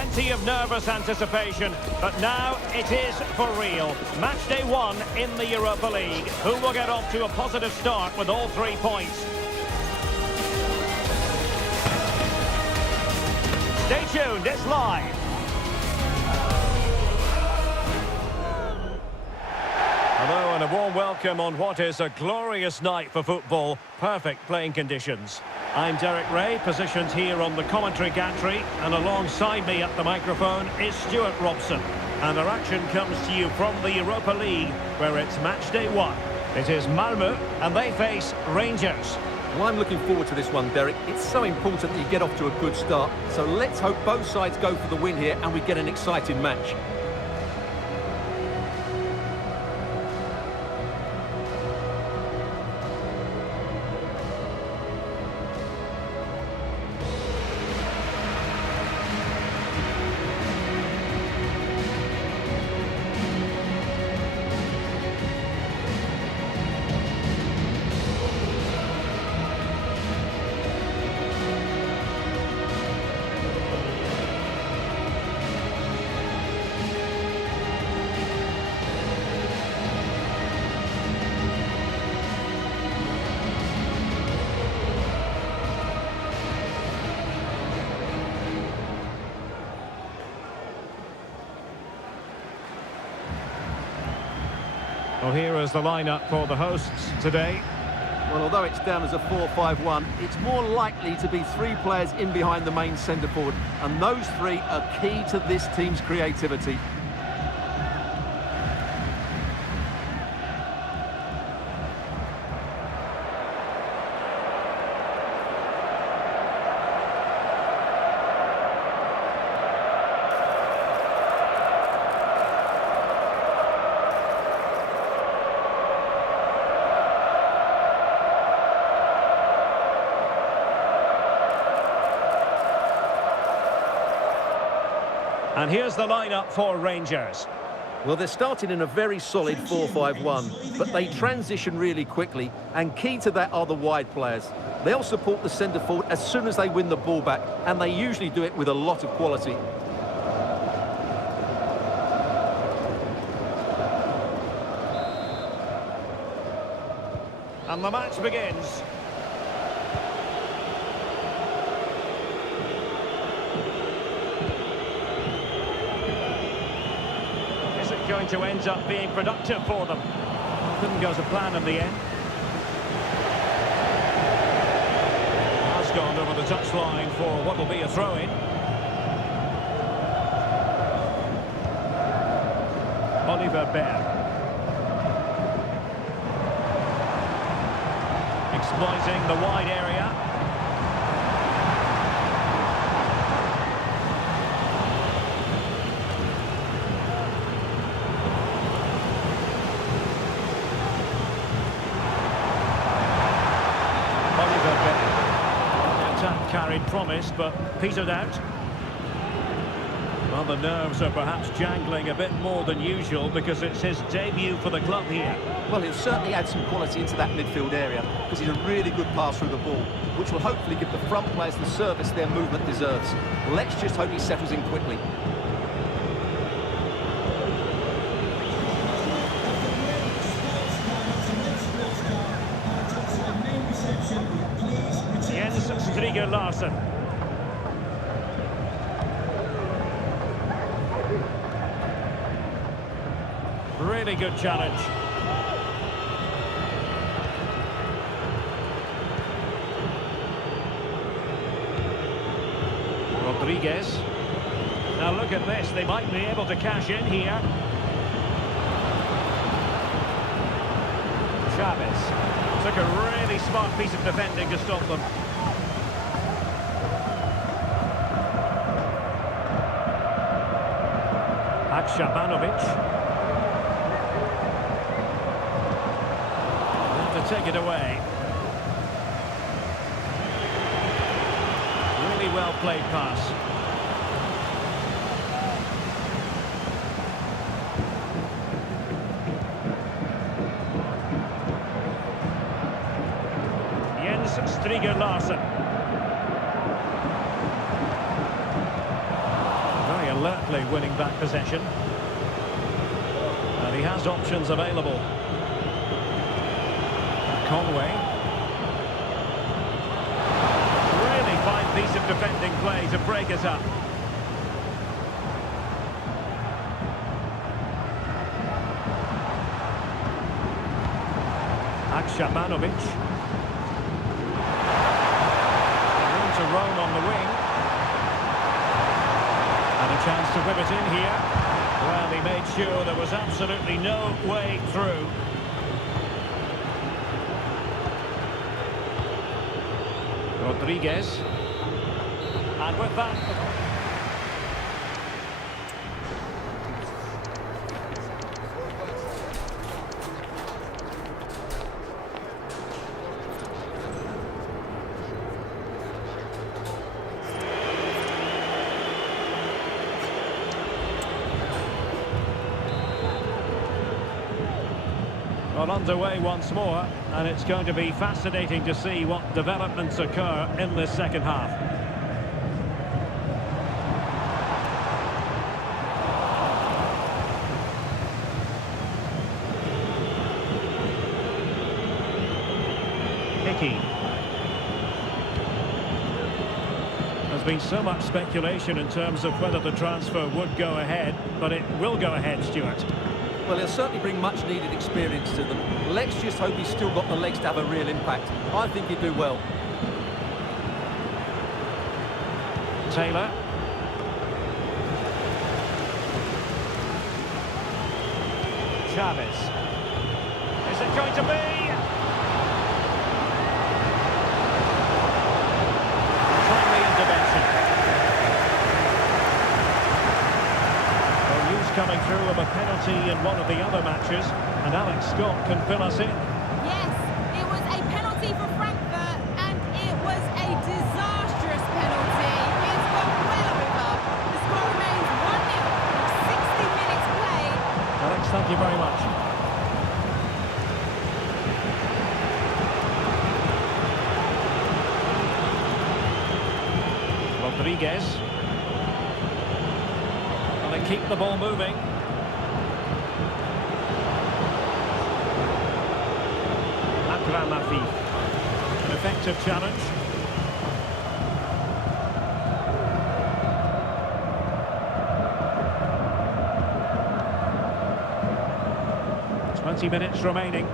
Plenty of nervous anticipation, but now it is for real. Match day 1 in the Europa League. Who will get off to a positive start with all 3 points? Stay tuned, it's live. Hello and a warm welcome on what is a glorious night for football. Perfect playing conditions. I'm Derek Ray, positioned here on the commentary gantry, and alongside me at the microphone is Stuart Robson. And our action comes to you from the Europa League, where it's match day 1. It is Malmö, and they face Rangers. Well, I'm looking forward to this one, Derek. It's so important that you get off to a good start. So let's hope both sides go for the win here and we get an exciting match. Well, here is the lineup for the hosts today. Well, although it's down as a 4-5-1, it's more likely to be 3 players in behind the main centre forward, and those 3 are key to this team's creativity. And here's the lineup for Rangers. Well, they're starting in a very solid 4-5-1, but they transition really quickly, and key to that are the wide players. They'll support the centre forward as soon as they win the ball back, and they usually do it with a lot of quality. And the match begins. Going to end up being productive for them. Didn't go to plan in the end. Has gone over the touchline for what will be a throw-in. Oliver Berg. Exploiting the wide area. Carried promise, but petered out. Well, the nerves are perhaps jangling a bit more than usual because it's his debut for the club here. Well, he'll certainly add some quality into that midfield area because he's a really good pass through the ball, which will hopefully give the front players the service their movement deserves. Let's just hope he settles in quickly. Larson. Really good challenge. Rodriguez. Now look at this, they might be able to cash in here. Chavez took a really smart piece of defending to stop them. Shabanovic. To take it away. Really well played pass. Striger Larsen. quickly winning back possession. And he has options available. Conway. Really fine piece of defending play to break it up. Akshabanovic. Room to roam on the wing. And a chance to whip it in here. Well, he made sure there was absolutely no way through. Rodriguez. And with that... Well, underway once more, and it's going to be fascinating to see what developments occur in this second half. Hickey. There's been so much speculation in terms of whether the transfer would go ahead, but it will go ahead, Stuart. Well, he'll certainly bring much-needed experience to them. Let's just hope he's still got the legs to have a real impact. I think he'd do well. Taylor. Chavez. Is it going to be? Timely intervention. Coming through of a penalty in one of the other matches, and Alex Scott can fill us in. Yes, it was a penalty for Frankfurt, and it was a disastrous penalty. It's gone well over. The score remains 1-0 with 60 minutes played. Alex, thank you very much. Rodriguez. Keep the ball moving. Akramafi. An effective challenge. "20 minutes remaining.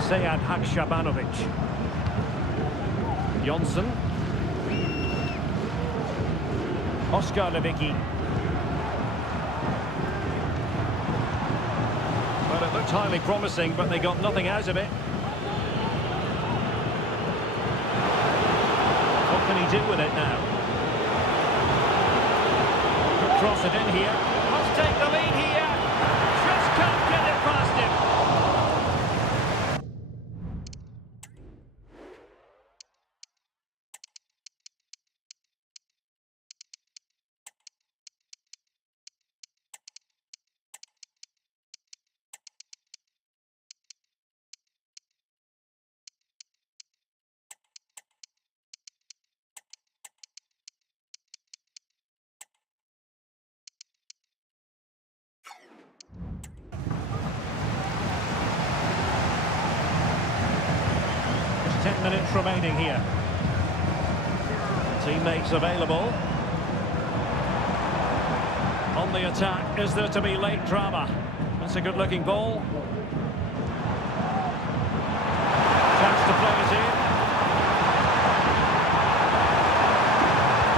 Sead Hakshabanovic. Jonsson. Oscar Lewicki. Well, it looked highly promising, but they got nothing out of it. What can he do with it now? Could cross it in here. Must take the lead here. Just can't get it past him. There's 10 minutes remaining here. Teammates available. On the attack, is there to be late drama? That's a good-looking ball. Chance to play it in.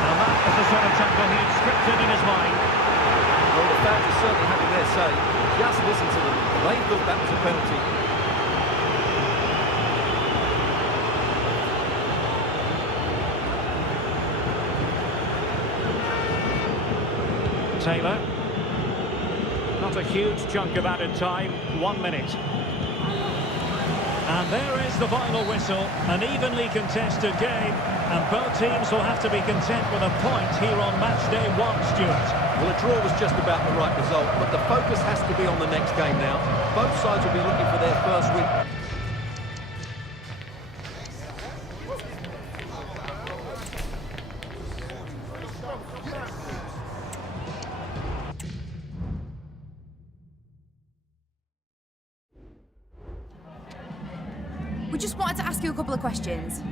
Now that is the sort of tackle he had scripted in his mind. Well, the fans are certainly having their say. Just listen to them. They thought that was a penalty. Taylor. Not a huge chunk of added time, 1 minute. And there is the final whistle, an evenly contested game, and both teams will have to be content with a point here on match day 1, Stuart. Well, a draw was just about the right result, but the focus has to be on the next game now. Both sides will be looking for their first win. just wanted to ask you a couple of questions.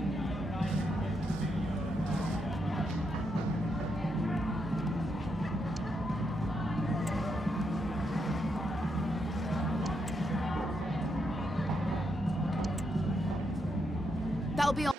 That'll be all.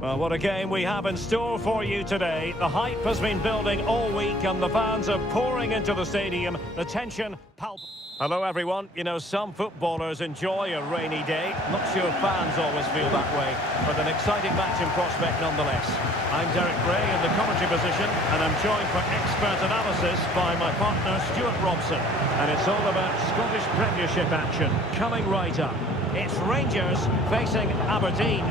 Well, what a game we have in store for you today. The hype has been building all week and the fans are pouring into the stadium. The tension palpable. Hello everyone. You know, some footballers enjoy a rainy day. Not sure fans always feel that way, but an exciting match in prospect nonetheless. I'm Derek Ray in the commentary position, and I'm joined for expert analysis by my partner Stuart Robson. And it's all about Scottish Premiership action coming right up. It's Rangers facing Aberdeen.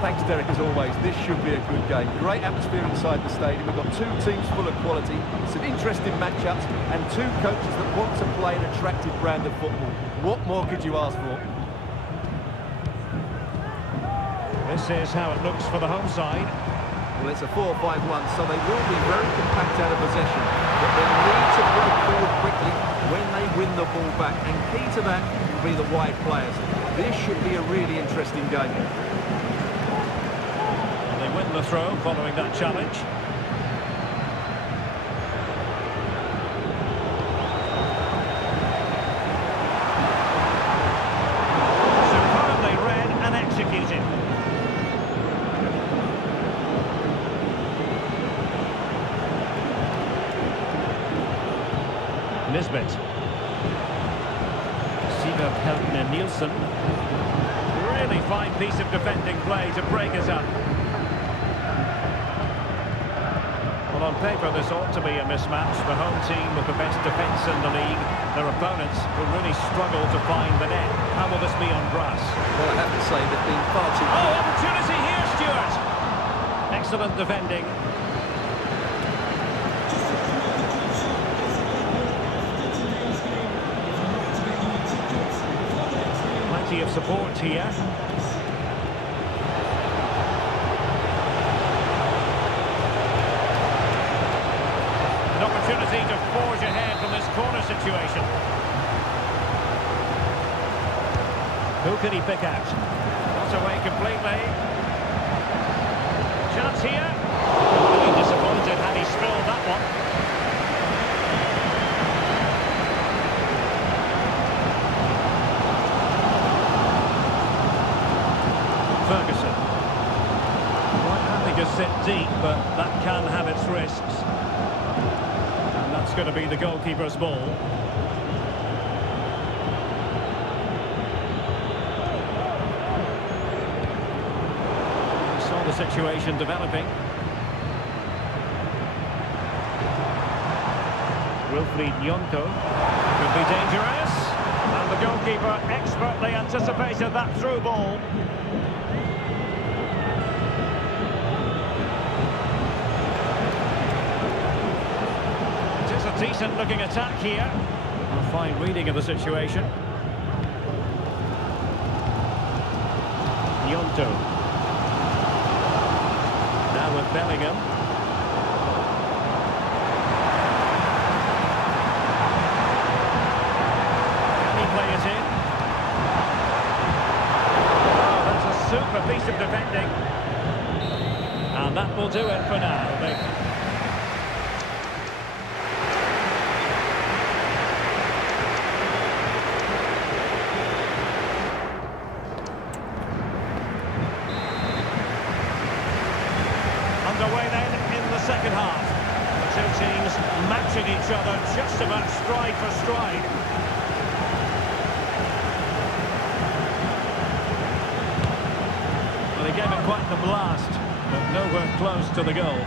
Thanks, Derek, as always. This should be a good game. Great atmosphere inside the stadium. We've got two teams full of quality, some interesting matchups, and two coaches that want to play an attractive brand of football. What more could you ask for? This is how it looks for the home side. Well, it's a 4-5-1, so they will be very compact out of possession, but they need to put it forward quickly when they win the ball back, and key to that will be the wide players. This should be a really interesting game. They win the throw following that challenge. Superbly read and executed. Nisbet. Sivert Heltner Nielsen. Really fine piece of defending play to break us up. Well, on paper, this ought to be a mismatch. The home team with the best defence in the league. Their opponents will really struggle to find the net. How will this be on grass? Well, I have to say they've been far too... Oh, opportunity here, Stuart! Excellent defending. Plenty of support here. An opportunity to forge ahead from this corner situation. Who can he pick out? Not away completely. Chance here. Really disappointed had he spilled that one. Ferguson. Quite happy to sit deep, but that can have its risks. And that's going to be the goalkeeper's ball. Saw the situation developing. Wilfried Gnonto could be dangerous. And the goalkeeper expertly anticipated that through ball. Decent looking attack here. A fine reading of the situation. Gnonto. Now with Bellingham. Can he play it in? Oh, that's a super piece of defending. And that will do it for now. Underway then in the second half. The two teams matching each other just about stride for stride. Well, he gave it quite the blast, but nowhere close to the goal.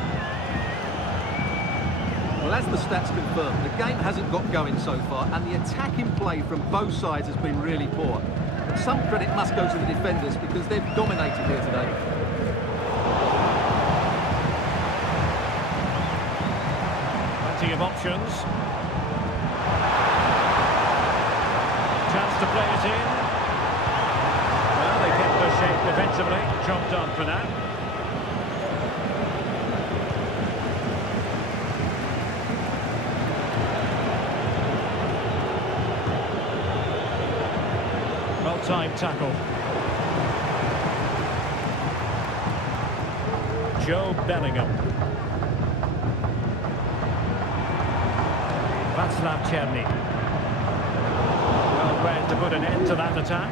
Well, as the stats confirm, the game hasn't got going so far, and the attacking play from both sides has been really poor. But some credit must go to the defenders because they've dominated here today. Of options. Chance to play it in. Well, they kept their shape defensively. Job done for now. Well-timed tackle. Joe Bellingham. Václav Černý. Well read to put an end to that attack.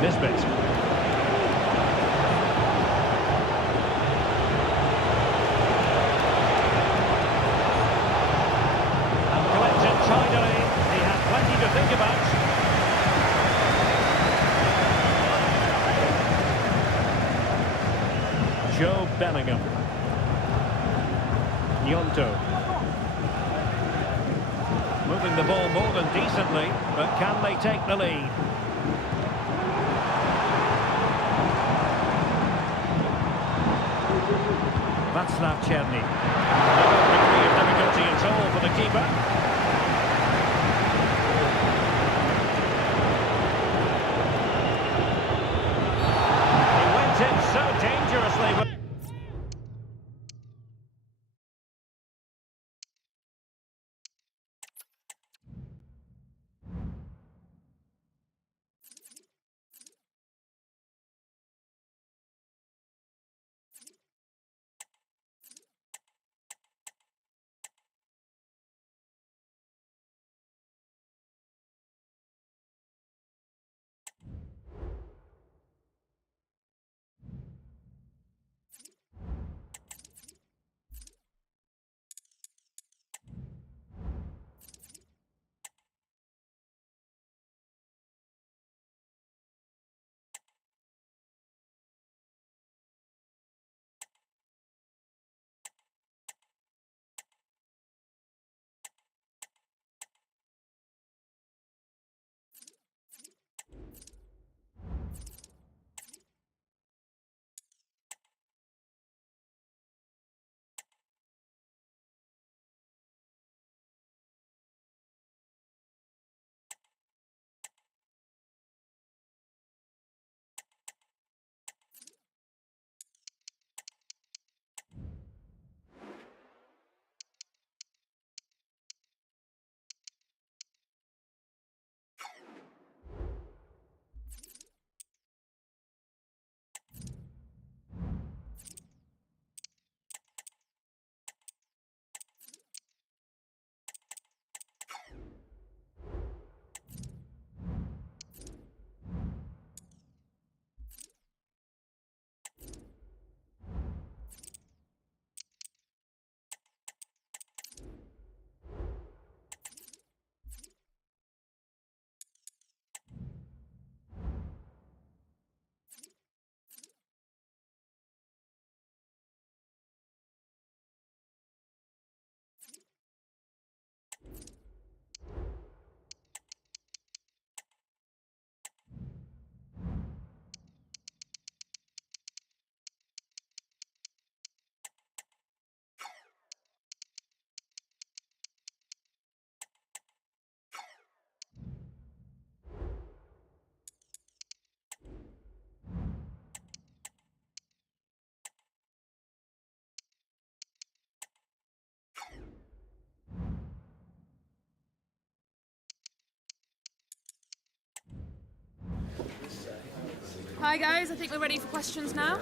Nisbet. And collected tidily. He had plenty to think about. Joe Bellingham. Gnonto. Moving the ball more than decently, but can they take the lead? Václav Černý. No degree of difficulty at all for the keeper. He went in so dangerously. Hi guys, I think we're ready for questions now.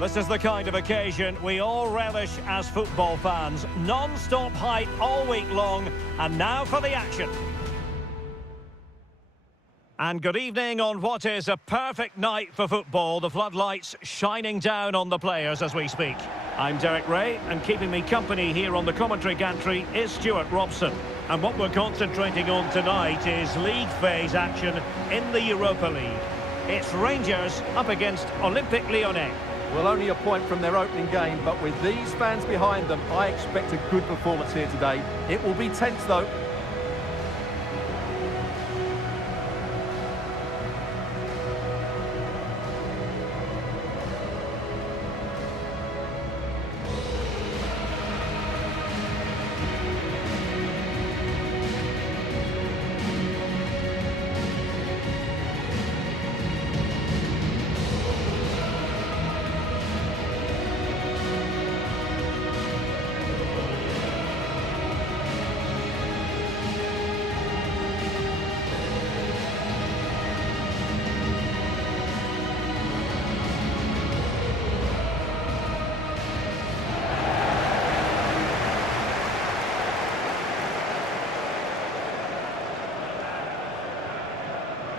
This is the kind of occasion we all relish as football fans. Non-stop hype all week long, and now for the action. And good evening on what is a perfect night for football. The floodlights shining down on the players as we speak. I'm Derek Ray, and keeping me company here on the commentary gantry is Stuart Robson. And what we're concentrating on tonight is league phase action in the Europa League. It's Rangers up against Olympique Lyonnais. Well, only a point from their opening game, but with these fans behind them, I expect a good performance here today. It will be tense, though.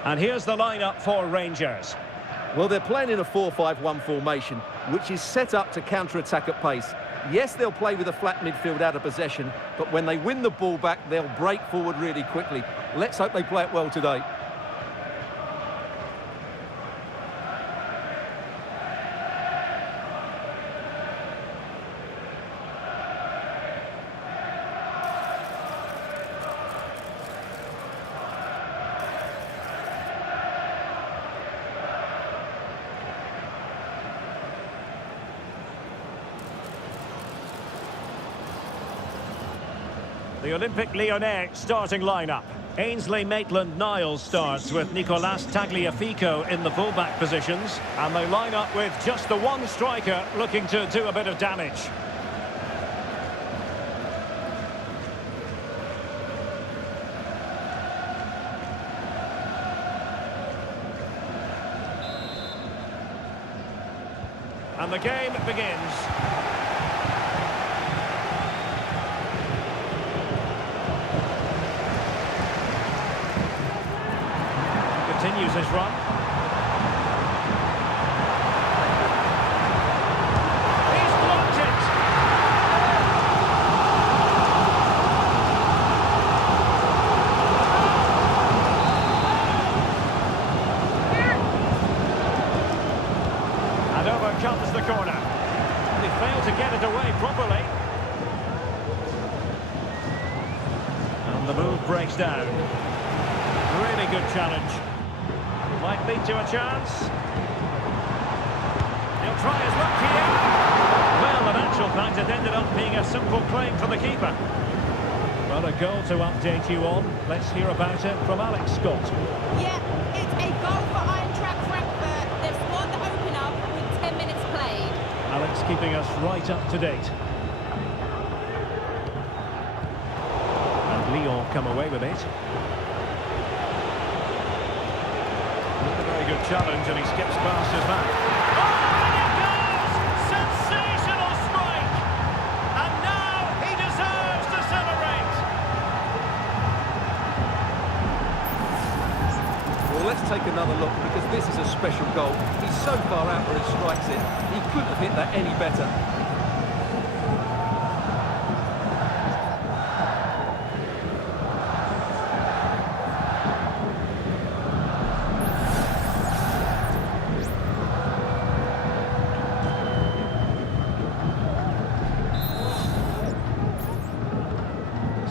And here's the lineup for Rangers. Well, they're playing in a 4-5-1 formation, which is set up to counter-attack at pace. Yes, they'll play with a flat midfield out of possession, but when they win the ball back, they'll break forward really quickly. Let's hope they play it well today. The Olympique Lyonnais starting lineup. Ainsley Maitland-Niles starts with Nicolas Tagliafico in the fullback positions. And they line up with just the one striker looking to do a bit of damage. And the game begins. Continues his run. He's blocked it. And over comes the corner. They failed to get it away properly. And the move breaks down. Really good challenge. Might lead to a chance. He'll try his luck here. Well, in actual fact, it ended up being a simple claim for the keeper. Well, a goal to update you on. Let's hear about it from Alex Scott. Yeah, it's a goal for Eintracht Frankfurt. They've scored the opener with 10 minutes played. Alex keeping us right up to date. And Lyon come away with it. Good challenge, and he skips past his man. Oh, and it goes! Sensational strike! And now he deserves to celebrate! Well, let's take another look, because this is a special goal. He's so far out where he strikes it. He couldn't have hit that any better.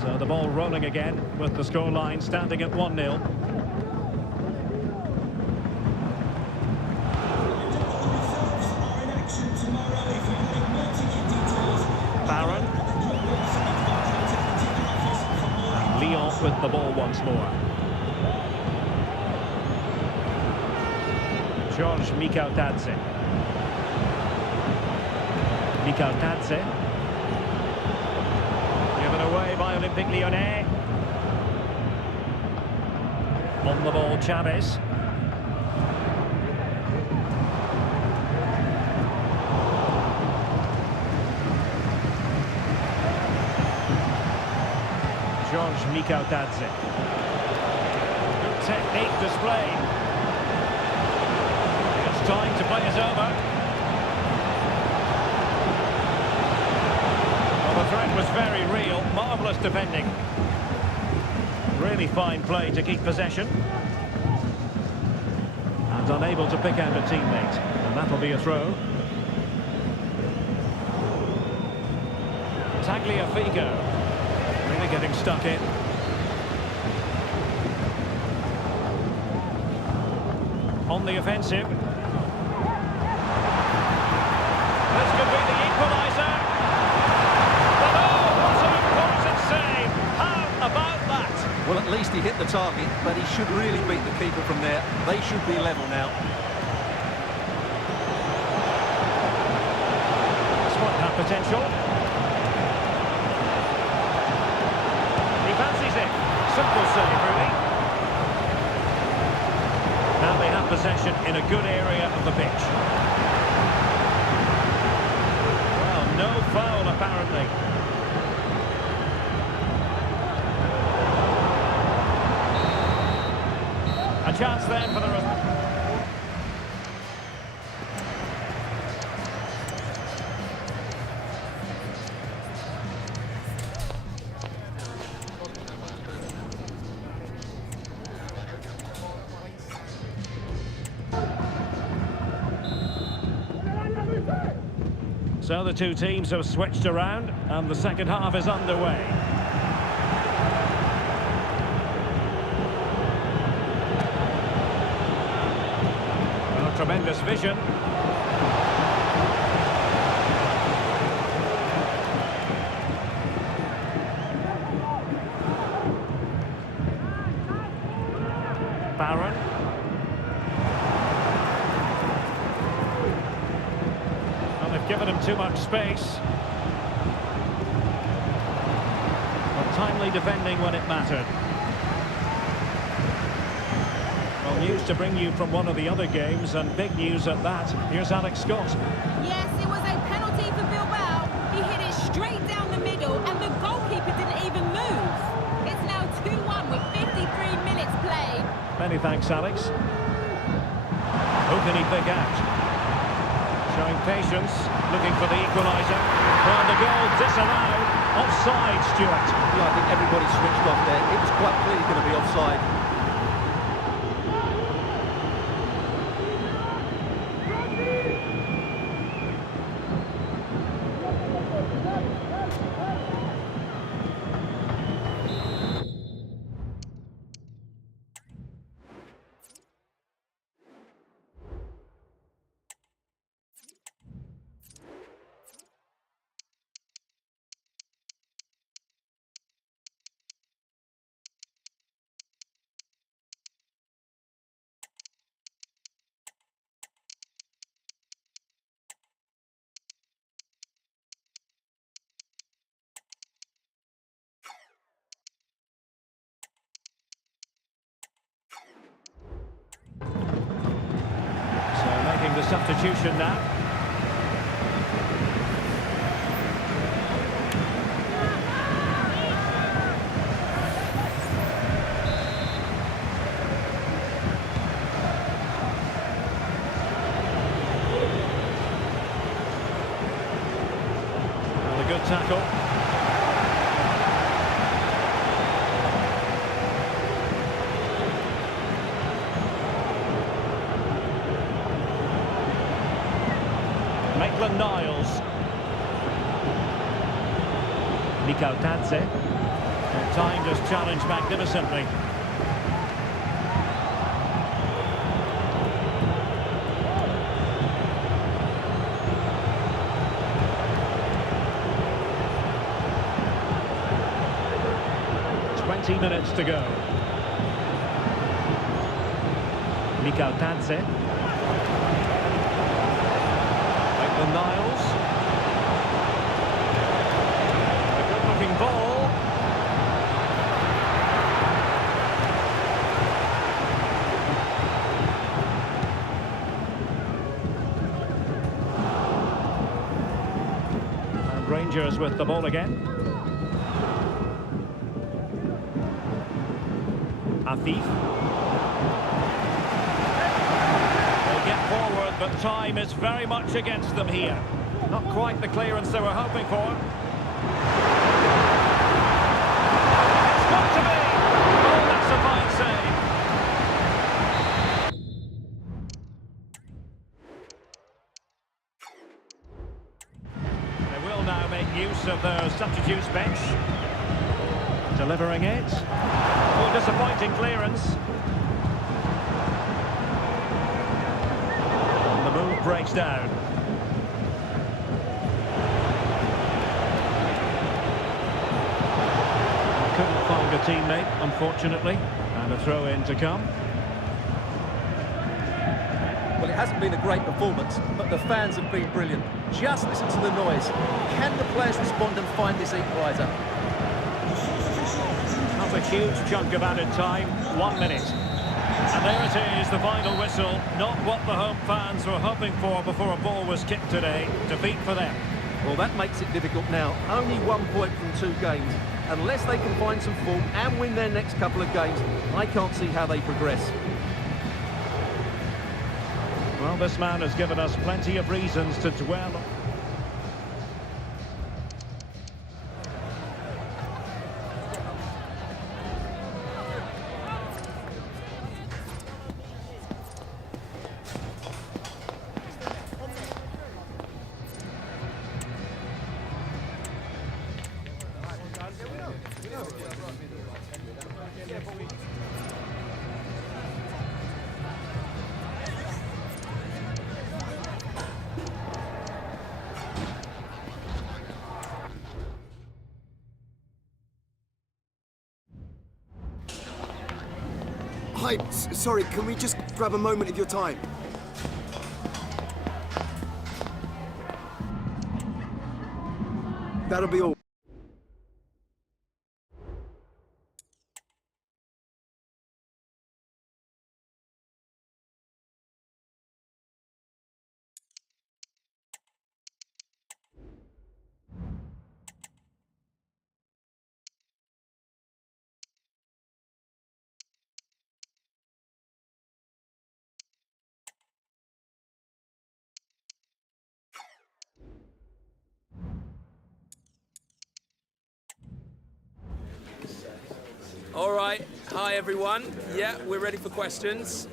So the ball rolling again, with the scoreline standing at 1-0. Barron. And Lyon with the ball once more. Georges Mikautadze. Mikautadze. Given away by Olympique Lyonnais. On the ball, Chavez. George Mikautadze. Good technique displayed. It's time to play it over. Well, the threat was very real. Marvellous defending. Really fine play to keep possession. And unable to pick out a teammate. And that'll be a throw. Tagliafico. Really getting stuck in. On the offensive. This could be the equaliser. But oh, what an important save. How about that? Well, at least he hit the target, but he should really beat the keeper from there. They should be level now. This might have potential. He fancies it. Simple save, really. Now they have possession in a good area of the pitch. Well, no foul, apparently. A chance then for the result. So the two teams have switched around and the second half is underway. Well, tremendous vision. Barron. Given him too much space. But timely defending when it mattered. Well, news to bring you from one of the other games, and big news at that. Here's Alex Scott. Yes, it was a penalty for Bilbao. He hit it straight down the middle, and the goalkeeper didn't even move. It's now 2-1 with 53 minutes played. Many thanks, Alex. Who can he pick out? Showing patience, looking for the equaliser. Well, the goal disallowed. Offside, Stuart. Yeah, I think everybody switched off there. It was quite clearly going to be offside. The substitution now. Well, a good tackle. Niles. Mikautadze. Timed his challenge magnificently. Minutes to go. Mikautadze. Niles. A good-looking ball. And Rangers with the ball again. Afif. They get forward, but time is very much against them here. Not quite the clearance they were hoping for. It's got to be! Oh, that's a fine save. They will now make use of their substitutes bench. Delivering it. Oh, disappointing clearance. And the move breaks down. Couldn't find a teammate, unfortunately. And a throw-in to come. Well, it hasn't been a great performance, but the fans have been brilliant. Just listen to the noise. Can the players respond and find this equaliser? Not a huge chunk of added time, 1 minute. And there it is, the final whistle. Not what the home fans were hoping for before a ball was kicked today. Defeat for them. Well, that makes it difficult now. Only 1 point from 2 games. Unless they can find some form and win their next couple of games, I can't see how they progress. Well, this man has given us plenty of reasons to dwell on. Hi, sorry, can we just grab a moment of your time? That'll be all. All right. Hi, everyone. Yeah, we're ready for questions.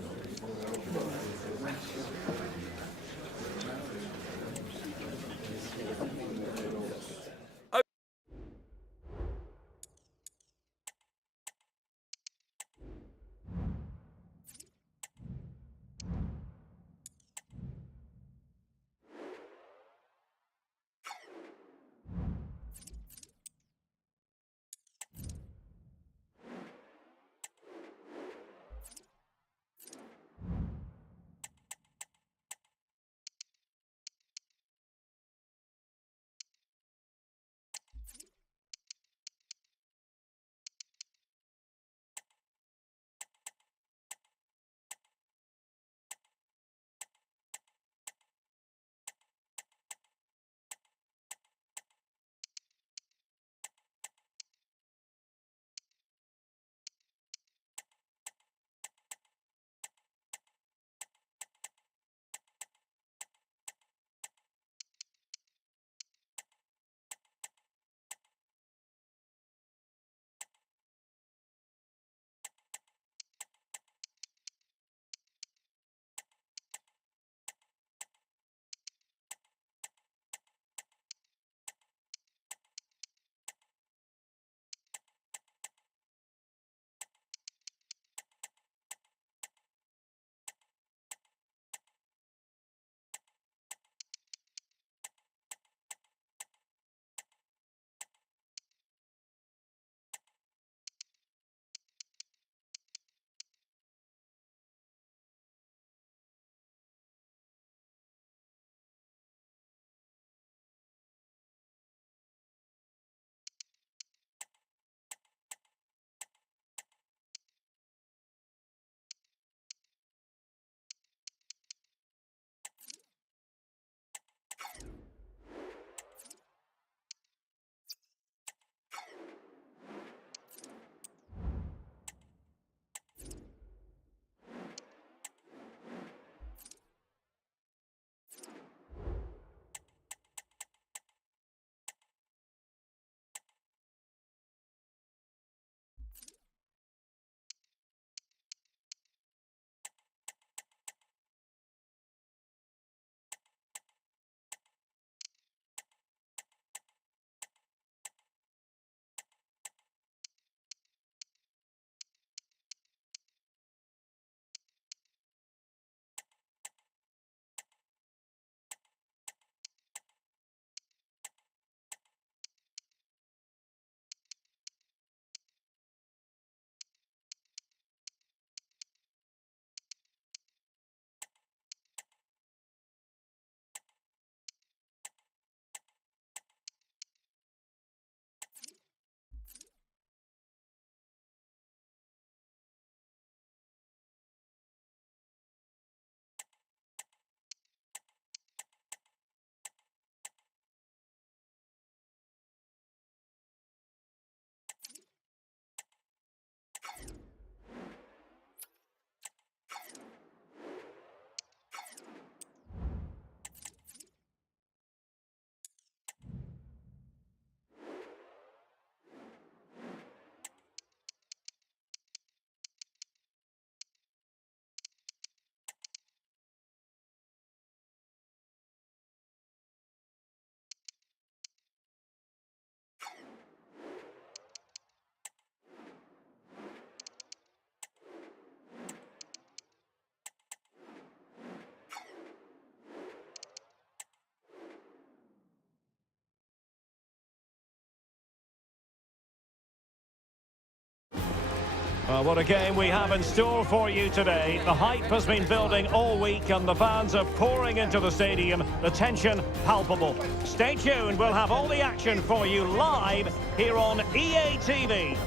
What a game we have in store for you today. The hype has been building all week and the fans are pouring into the stadium. The tension palpable. Stay tuned, we'll have all the action for you live here on EA TV.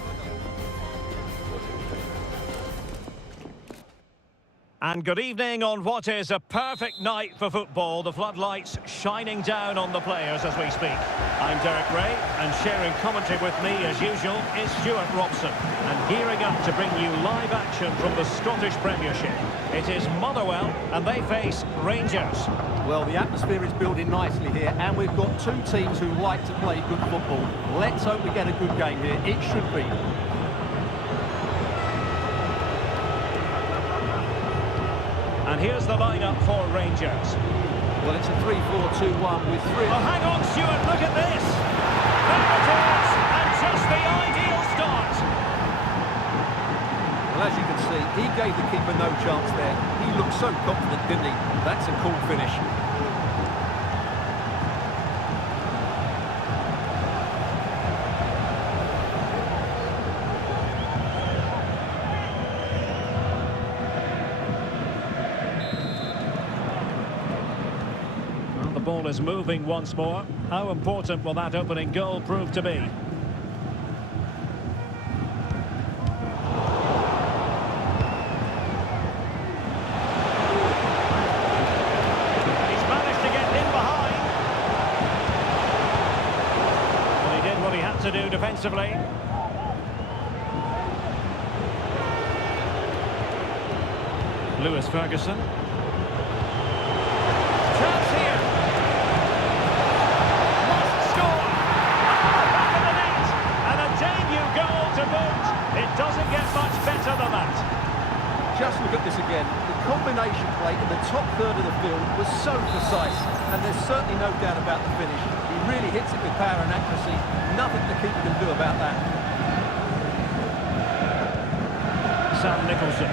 And good evening on what is a perfect night for football. The floodlights shining down on the players as we speak. I'm Derek Ray, and sharing commentary with me as usual is Stuart Robson. And gearing up to bring you live action from the Scottish Premiership. It is Motherwell, and they face Rangers. Well, the atmosphere is building nicely here, and we've got two teams who like to play good football. Let's hope we get a good game here. It should be. And here's the lineup for Rangers. Well, it's a 3-4-2-1 with three... Oh, hang on, Stuart, look at this! There it is! And just the ideal start! Well, as you can see, he gave the keeper no chance there. He looked so confident, didn't he? That's a cool finish. The ball is moving once more. How important will that opening goal prove to be? He's managed to get in behind. And he did what he had to do defensively. Lewis Ferguson. Chance here. It doesn't get much better than that. Just look at this again. The combination play in the top third of the field was so precise, and there's certainly no doubt about the finish. He really hits it with power and accuracy. Nothing the keeper can do about that. Sam Nicholson.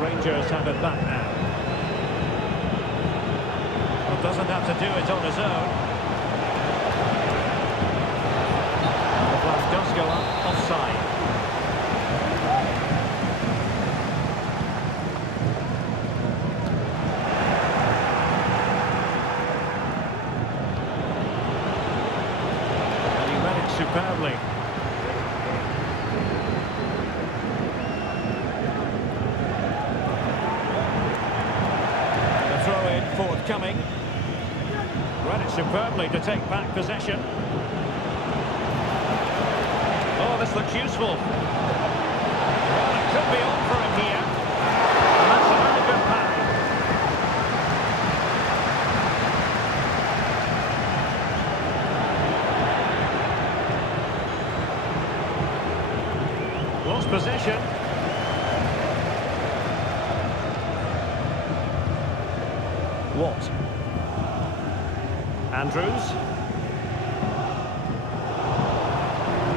Rangers have it back now. Well, doesn't have to do it on his own. The flag does go up, offside. Superbly. The throw-in forthcoming. Read it superbly to take back possession. Oh, this looks useful. Well, it could be on for him here. And that's a very good pass. Lost possession. Watt. Andrews.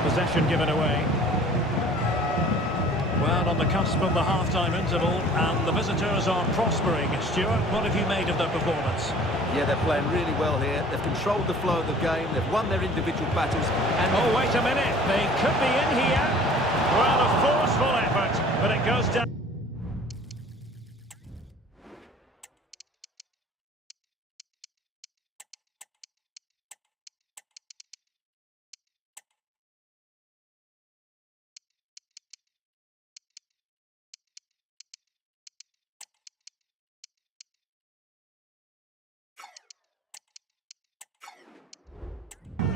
Possession given away. Well, on the cusp of the half-time interval, and the visitors are prospering. Stuart, what have you made of their performance? Yeah, they're playing really well here. They've controlled the flow of the game. They've won their individual battles. And oh, wait a minute. They could be in here. Well, a forceful effort, but it goes down.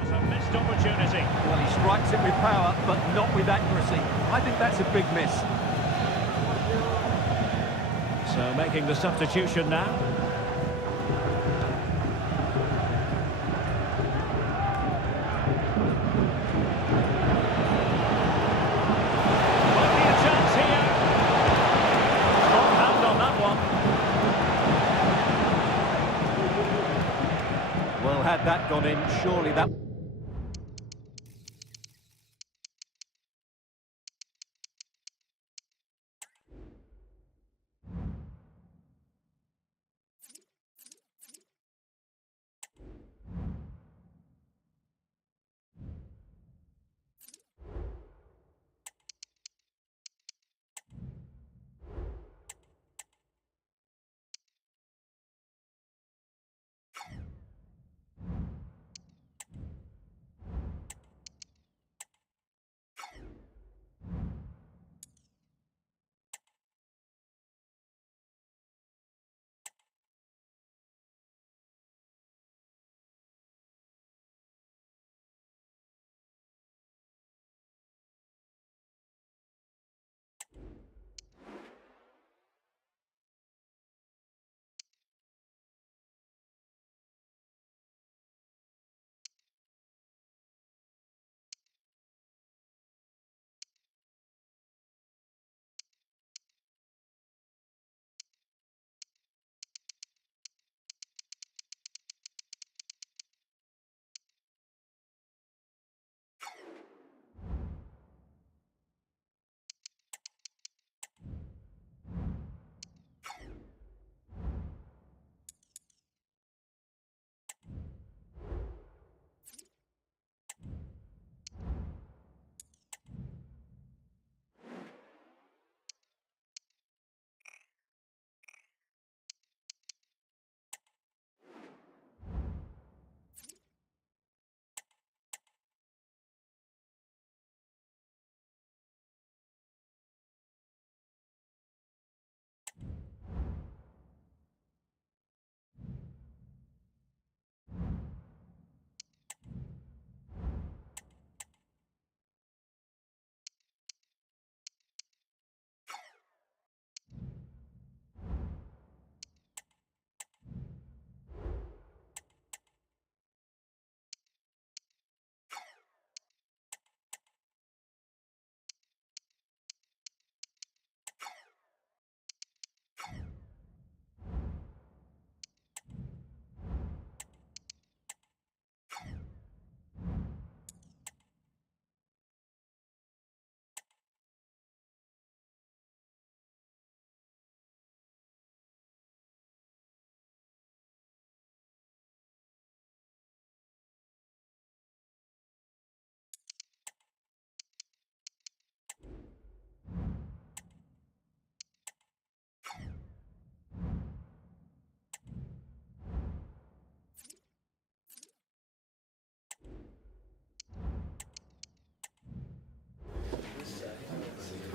It's a missed opportunity. well, he strikes it with power, but not with accuracy. I think that's a big miss. So making the substitution now. Might be a chance here. Strong hand on that one. Well, had that gone in, surely that...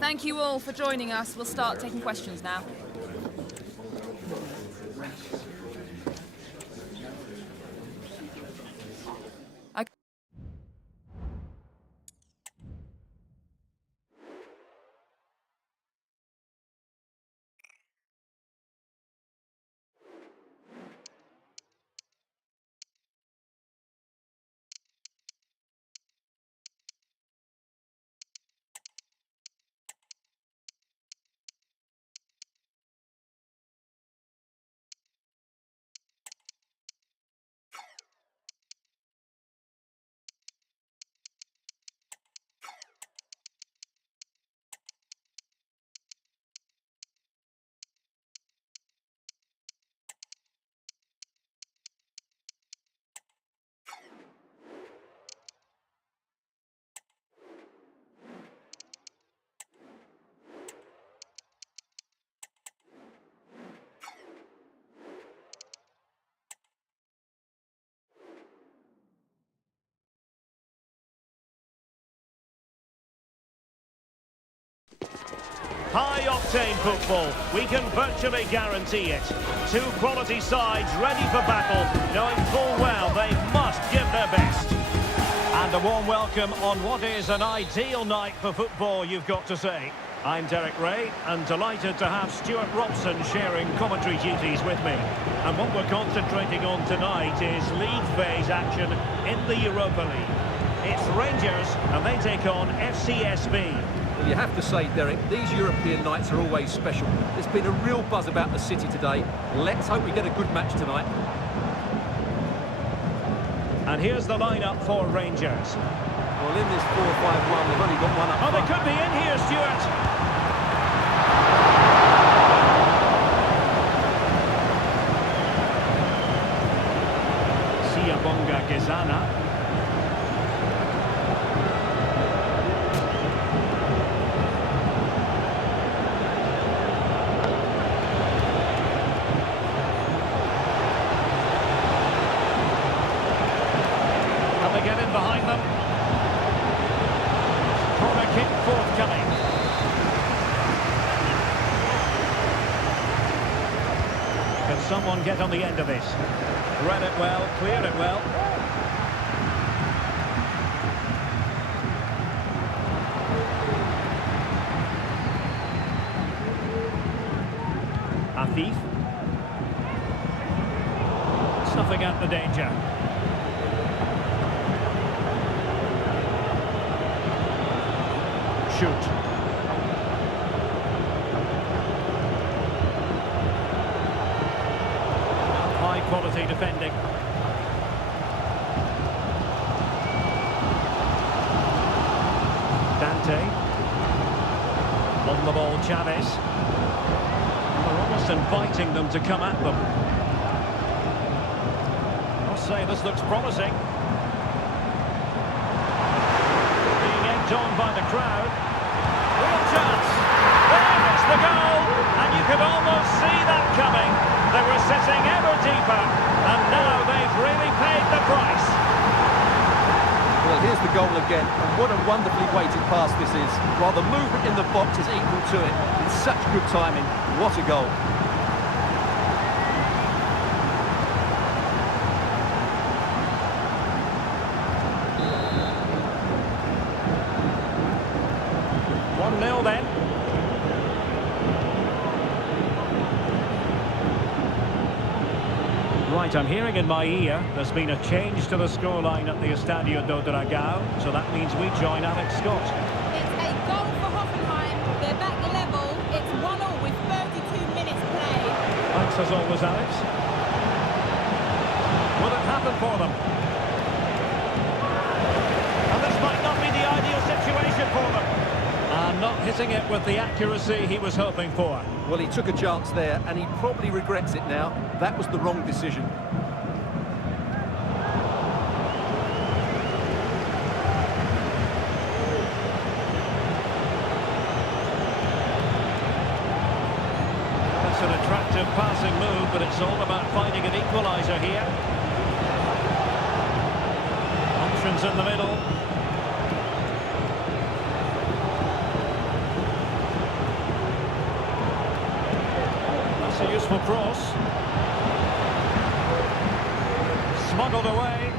Thank you all for joining us. We'll start taking questions now. High-octane football, we can virtually guarantee it. Two quality sides ready for battle, knowing full well they must give their best. And a warm welcome on what is an ideal night for football, you've got to say. I'm Derek Ray, and delighted to have Stuart Robson sharing commentary duties with me. And what we're concentrating on tonight is league phase action in the Europa League. It's Rangers, and they take on FCSB. Well, you have to say, Derek, these European nights are always special. There's been a real buzz about the city today. Let's hope we get a good match tonight. And here's the lineup for Rangers. Well, in this 4-5-1, they've only got one up front. Oh, they could be in here, Stuart. Siabonga Gezana. Get in behind them. Corner kick forthcoming. Can someone get on the end of this? Read it well, cleared it well. Afif. Snuffing out the danger. Shoot. High quality defending. Dante. On the ball, Chavez. They're almost inviting them to come at them. I'll say this looks promising. Being egged on by the crowd. Real chance. There is the goal, and you could almost see that coming. They were sitting ever deeper, and now they've really paid the price. Well, here's the goal again, and what a wonderfully weighted pass this is. While the movement in the box is equal to it, it's such good timing. What a goal. Then. Right, I'm hearing in my ear there's been a change to the scoreline at the Estadio do Dragão, so that means we join Alex Scott. It's a goal for Hoffenheim. They're back level. It's 1-1 with 32 minutes played. Thanks as always, Alex. Will it happen for them? And this might not be the ideal situation for them. And not hitting it with the accuracy he was hoping for. Well, he took a chance there, and he probably regrets it now. That was the wrong decision. That's an attractive passing move, but it's all about finding an equaliser here. Options in the middle. Useful cross. Smuggled away.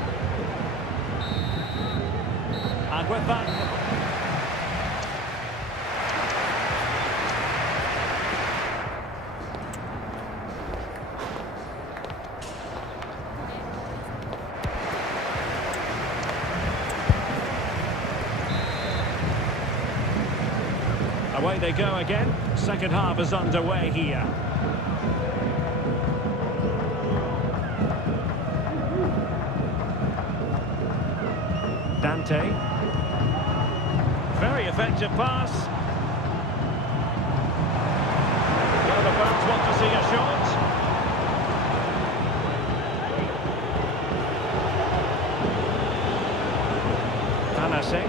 And with that... Away they go again. Second half is underway here. Dante. Very effective pass. Well, the fans want to see a shot. Tanase.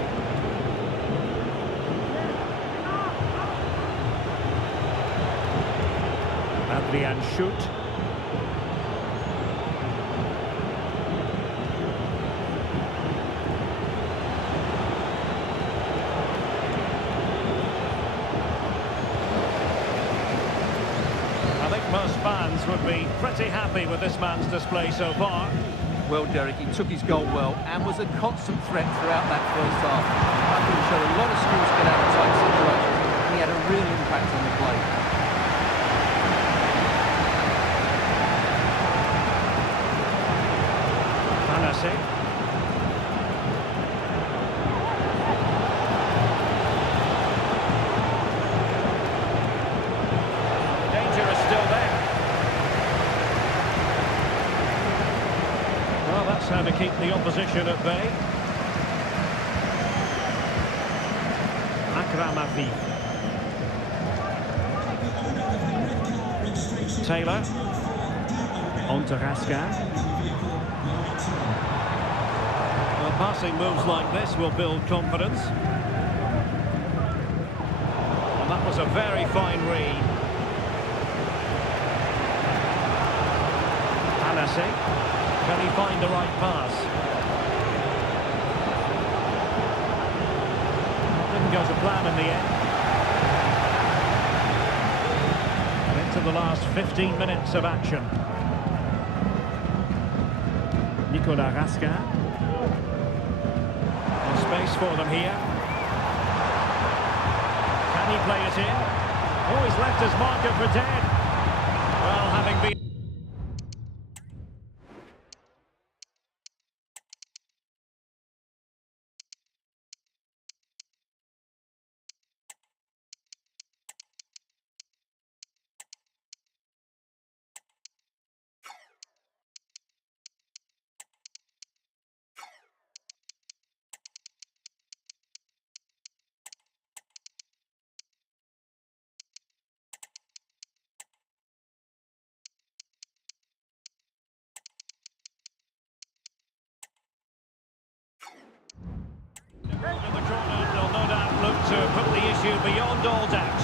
Adrian Schutt. I think most fans would be pretty happy with this man's display so far. Well, Derek, he took his goal well and was a constant threat throughout that first half. I think he showed a lot of skills to get out of tight situations, and he had a real impact on the play. Tanase. Danger is still there. Well, that's how to keep the opposition at bay. Akramafi. Taylor. On to Raskin. Well, passing moves like this will build confidence. And that was a very fine read. Tanase. Can he find the right pass? Didn't go to plan in the end. And into the last 15 minutes of action. Nicolas Raskin. Space for them here. Can he play it in? Oh, he's left his marker for dead. Well, having been... In the corner, they'll no doubt look to put the issue beyond all doubt.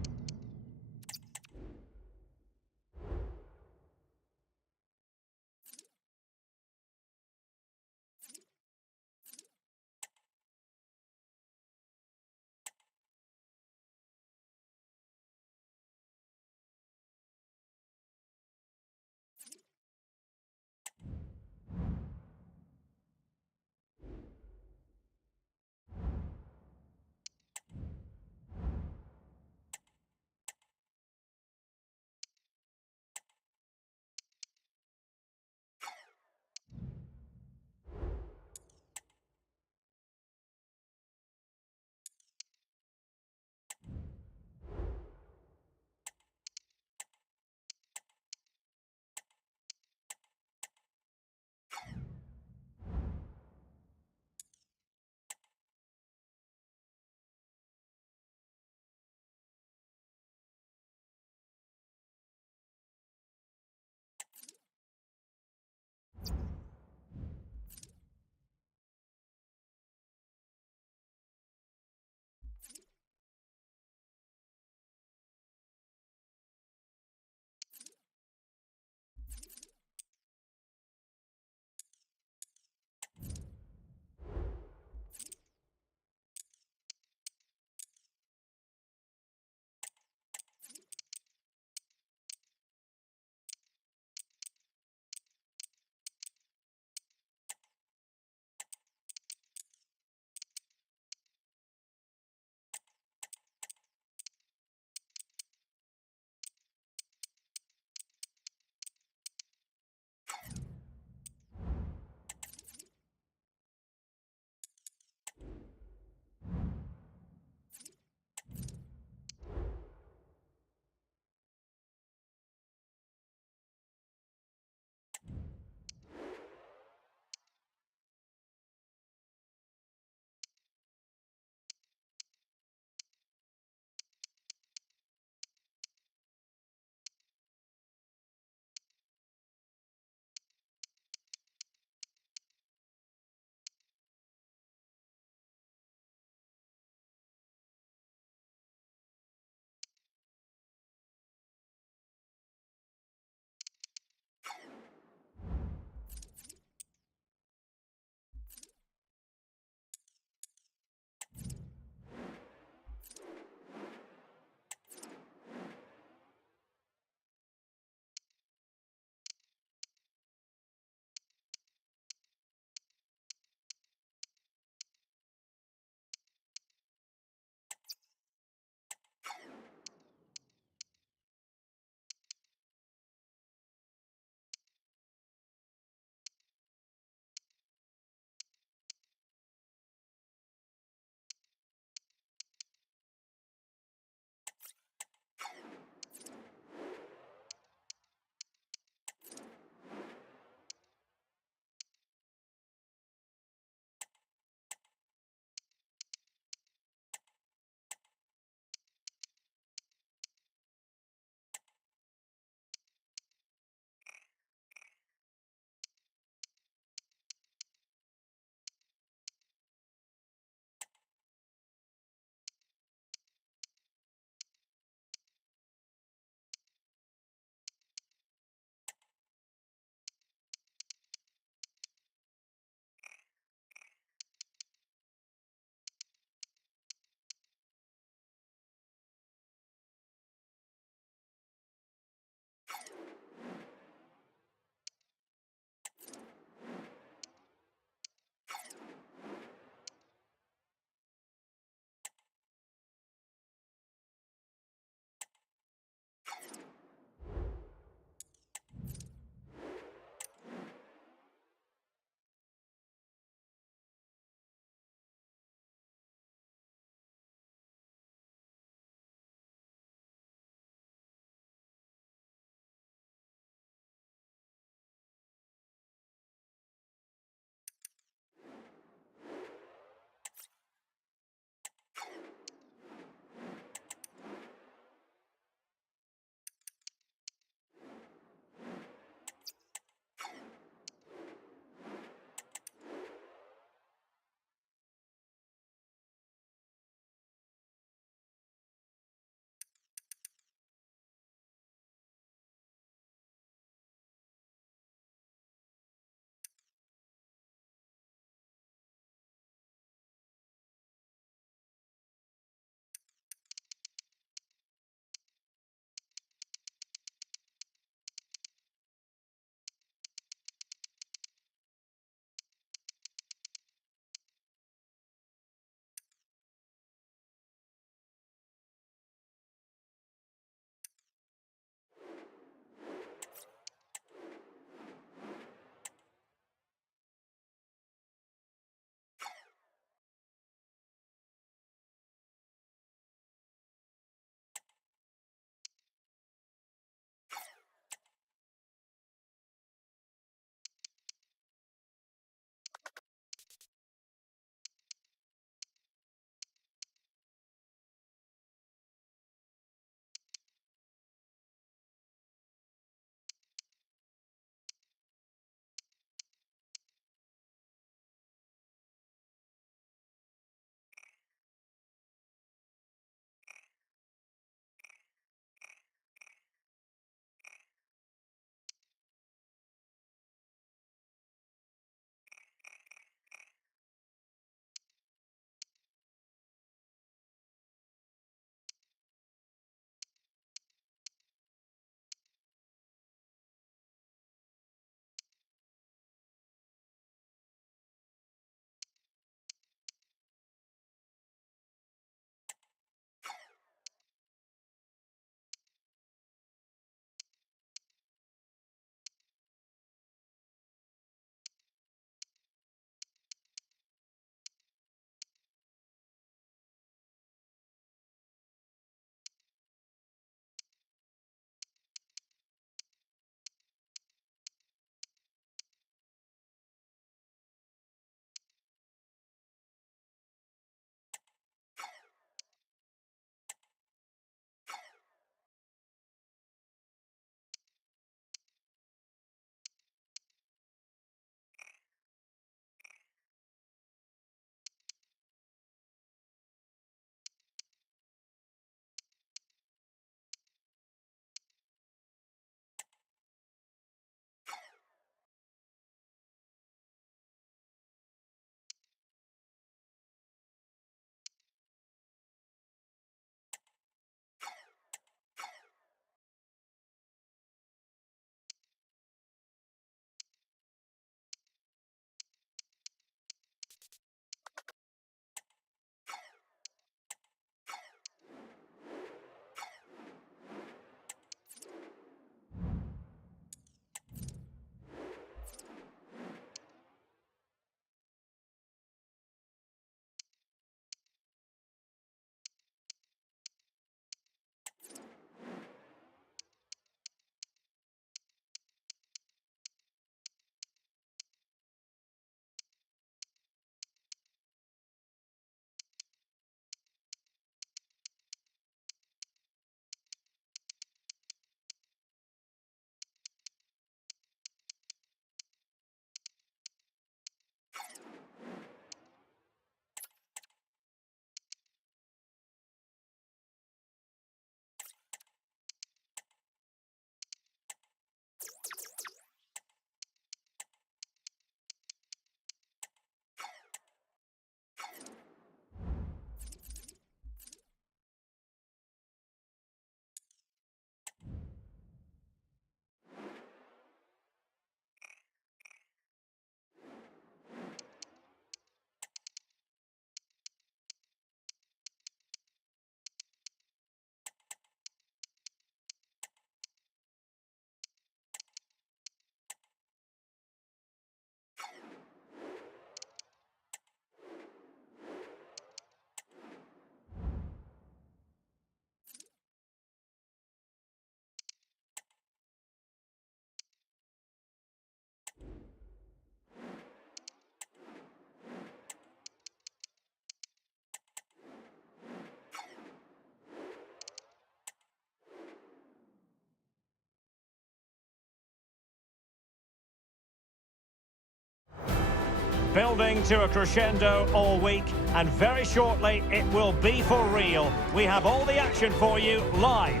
building to a crescendo all week, and very shortly it will be for real. We have all the action for you live.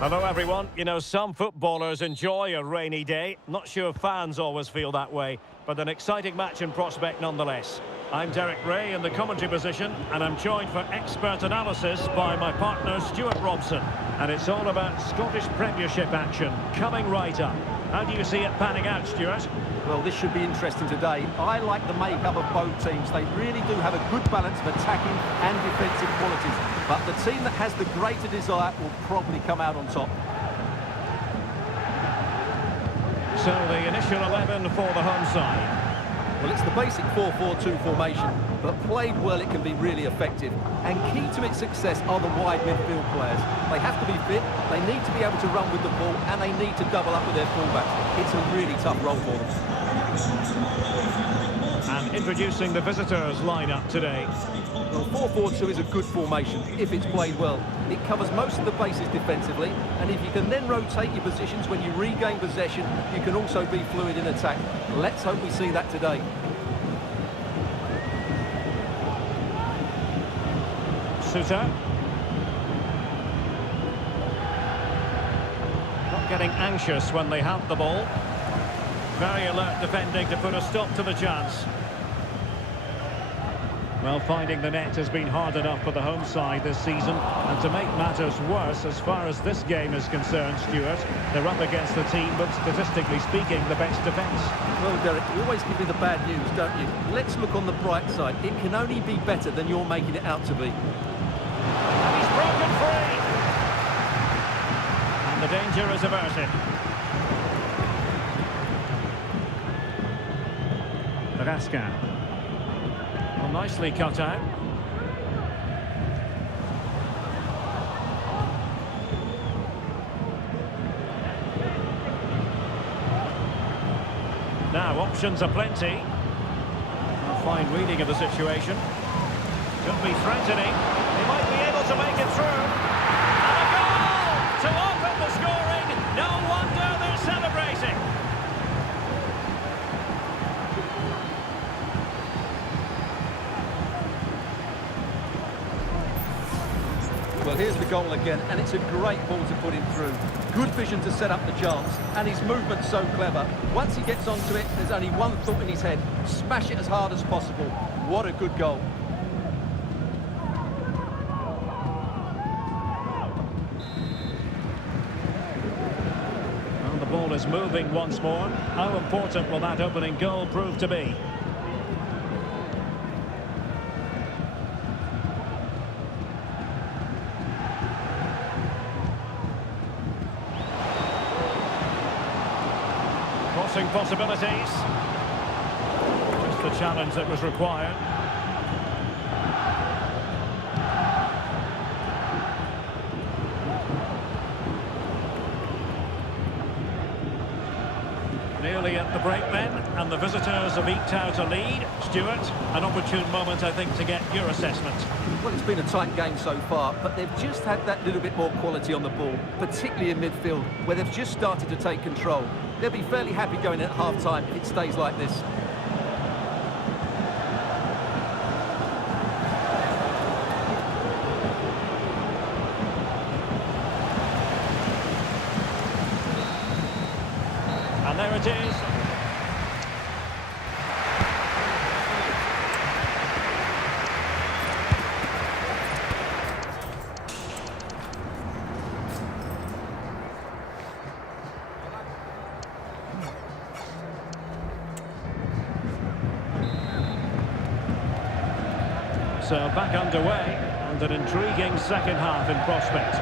Hello everyone. You know, some footballers enjoy a rainy day. Not sure fans always feel that way, but an exciting match in prospect nonetheless. I'm Derek Ray in the commentary position, and I'm joined for expert analysis by my partner Stuart Robson. And it's all about Scottish Premiership action coming right up. How do you see it panning out, Stuart? Well, this should be interesting today. I like the makeup of both teams. They really do have a good balance of attacking and defensive qualities. But the team that has the greater desire will probably come out on top. So the initial 11 for the home side. Well, it's the basic 4-4-2 formation, but played well it can be really effective. And key to its success are the wide midfield players. They have to be fit, they need to be able to run with the ball, and they need to double up with their fullbacks. It's a really tough role for them. And introducing the visitors lineup today. Well, 4-4-2 is a good formation if it's played well. It covers most of the bases defensively, and if you can then rotate your positions when you regain possession, you can also be fluid in attack. Let's hope we see that today. Suter. Not getting anxious when they have the ball. Very alert defending to put a stop to the chance. Well, finding the net has been hard enough for the home side this season, and to make matters worse as far as this game is concerned, Stuart, they're up against the team, but statistically speaking, the best defence. Well, Derek, you always give me the bad news, don't you? Let's look on the bright side. It can only be better than you're making it out to be. And he's broken free! And the danger is averted. Raskin. Well, nicely cut out. Now, options are plenty. A fine reading of the situation. Could be threatening. He might be able to make it through. And a goal to open the scoring. No wonder they're celebrating. Well, here's the goal again, and it's a great ball to put him through. Good vision to set up the chance, and his movement's so clever. Once he gets onto it, there's only one thought in his head: smash it as hard as possible. What a good goal. Well, the ball is moving once more. How important will that opening goal prove to be? Crossing possibilities. Just the challenge that was required. Nearly at the break then, and the visitors have eked out a lead. Stuart, an opportune moment, I think, to get your assessment. Well, it's been a tight game so far, but they've just had that little bit more quality on the ball, particularly in midfield, where they've just started to take control. They'll be fairly happy going at half-time if it stays like this. And there it is. So back underway, and an intriguing second half in prospect.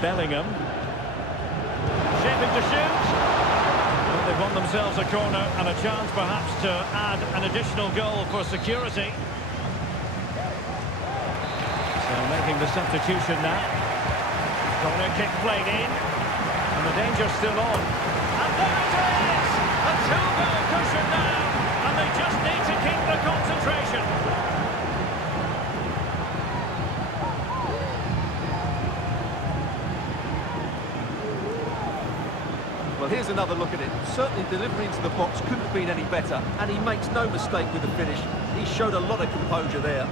Bellingham. Shaping to shoot. Well, they've won themselves a corner and a chance perhaps to add an additional goal for security. So making the substitution now. Corner kick played in. And the danger's still on. And there it is! A two-goal cushion now. And they just need to keep the concentration. Well, here's another look at it. Certainly delivery into the box couldn't have been any better, and he makes no mistake with the finish. He showed a lot of composure there.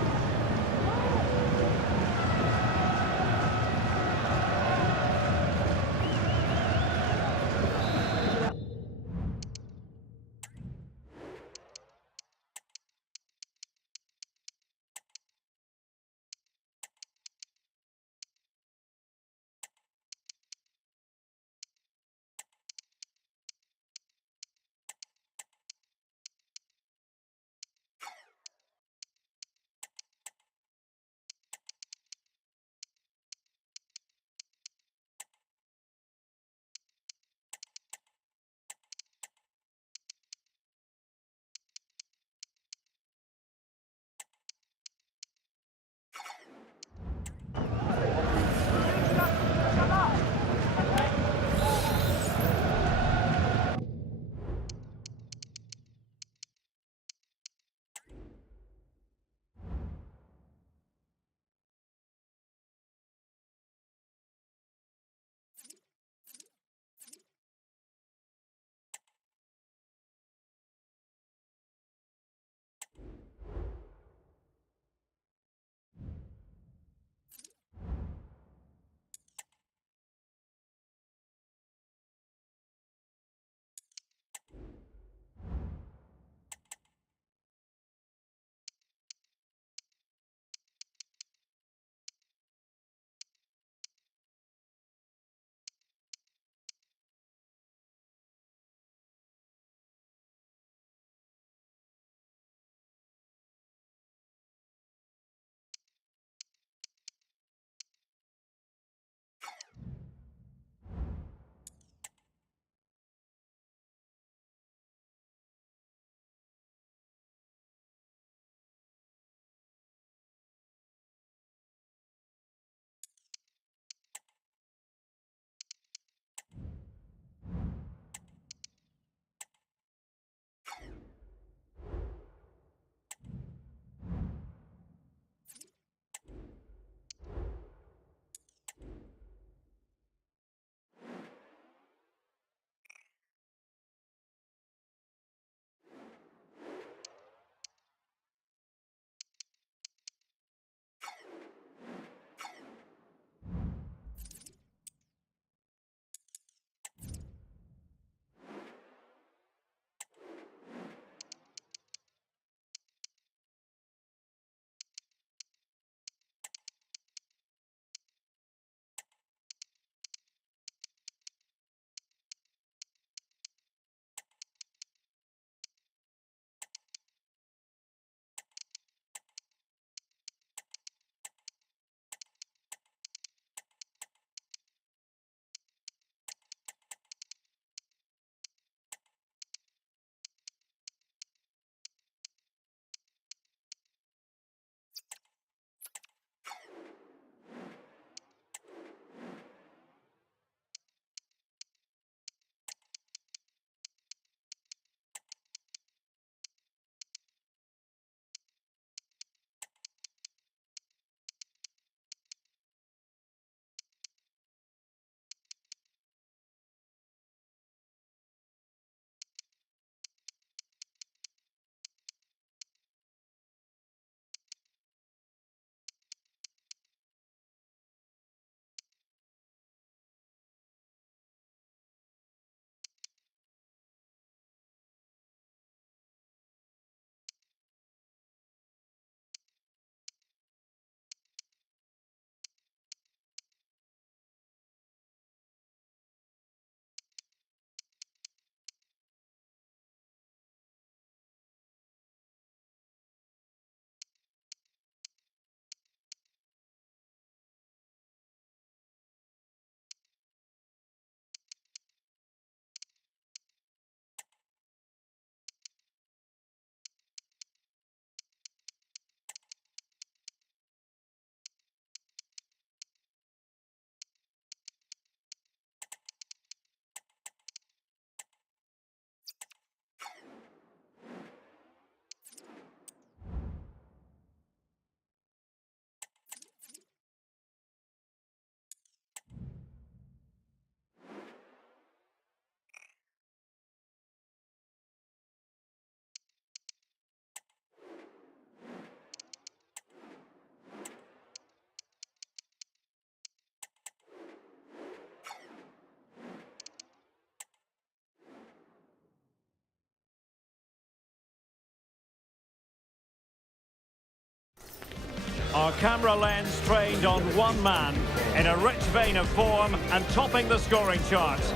Our camera lens trained on one man in a rich vein of form and topping the scoring charts.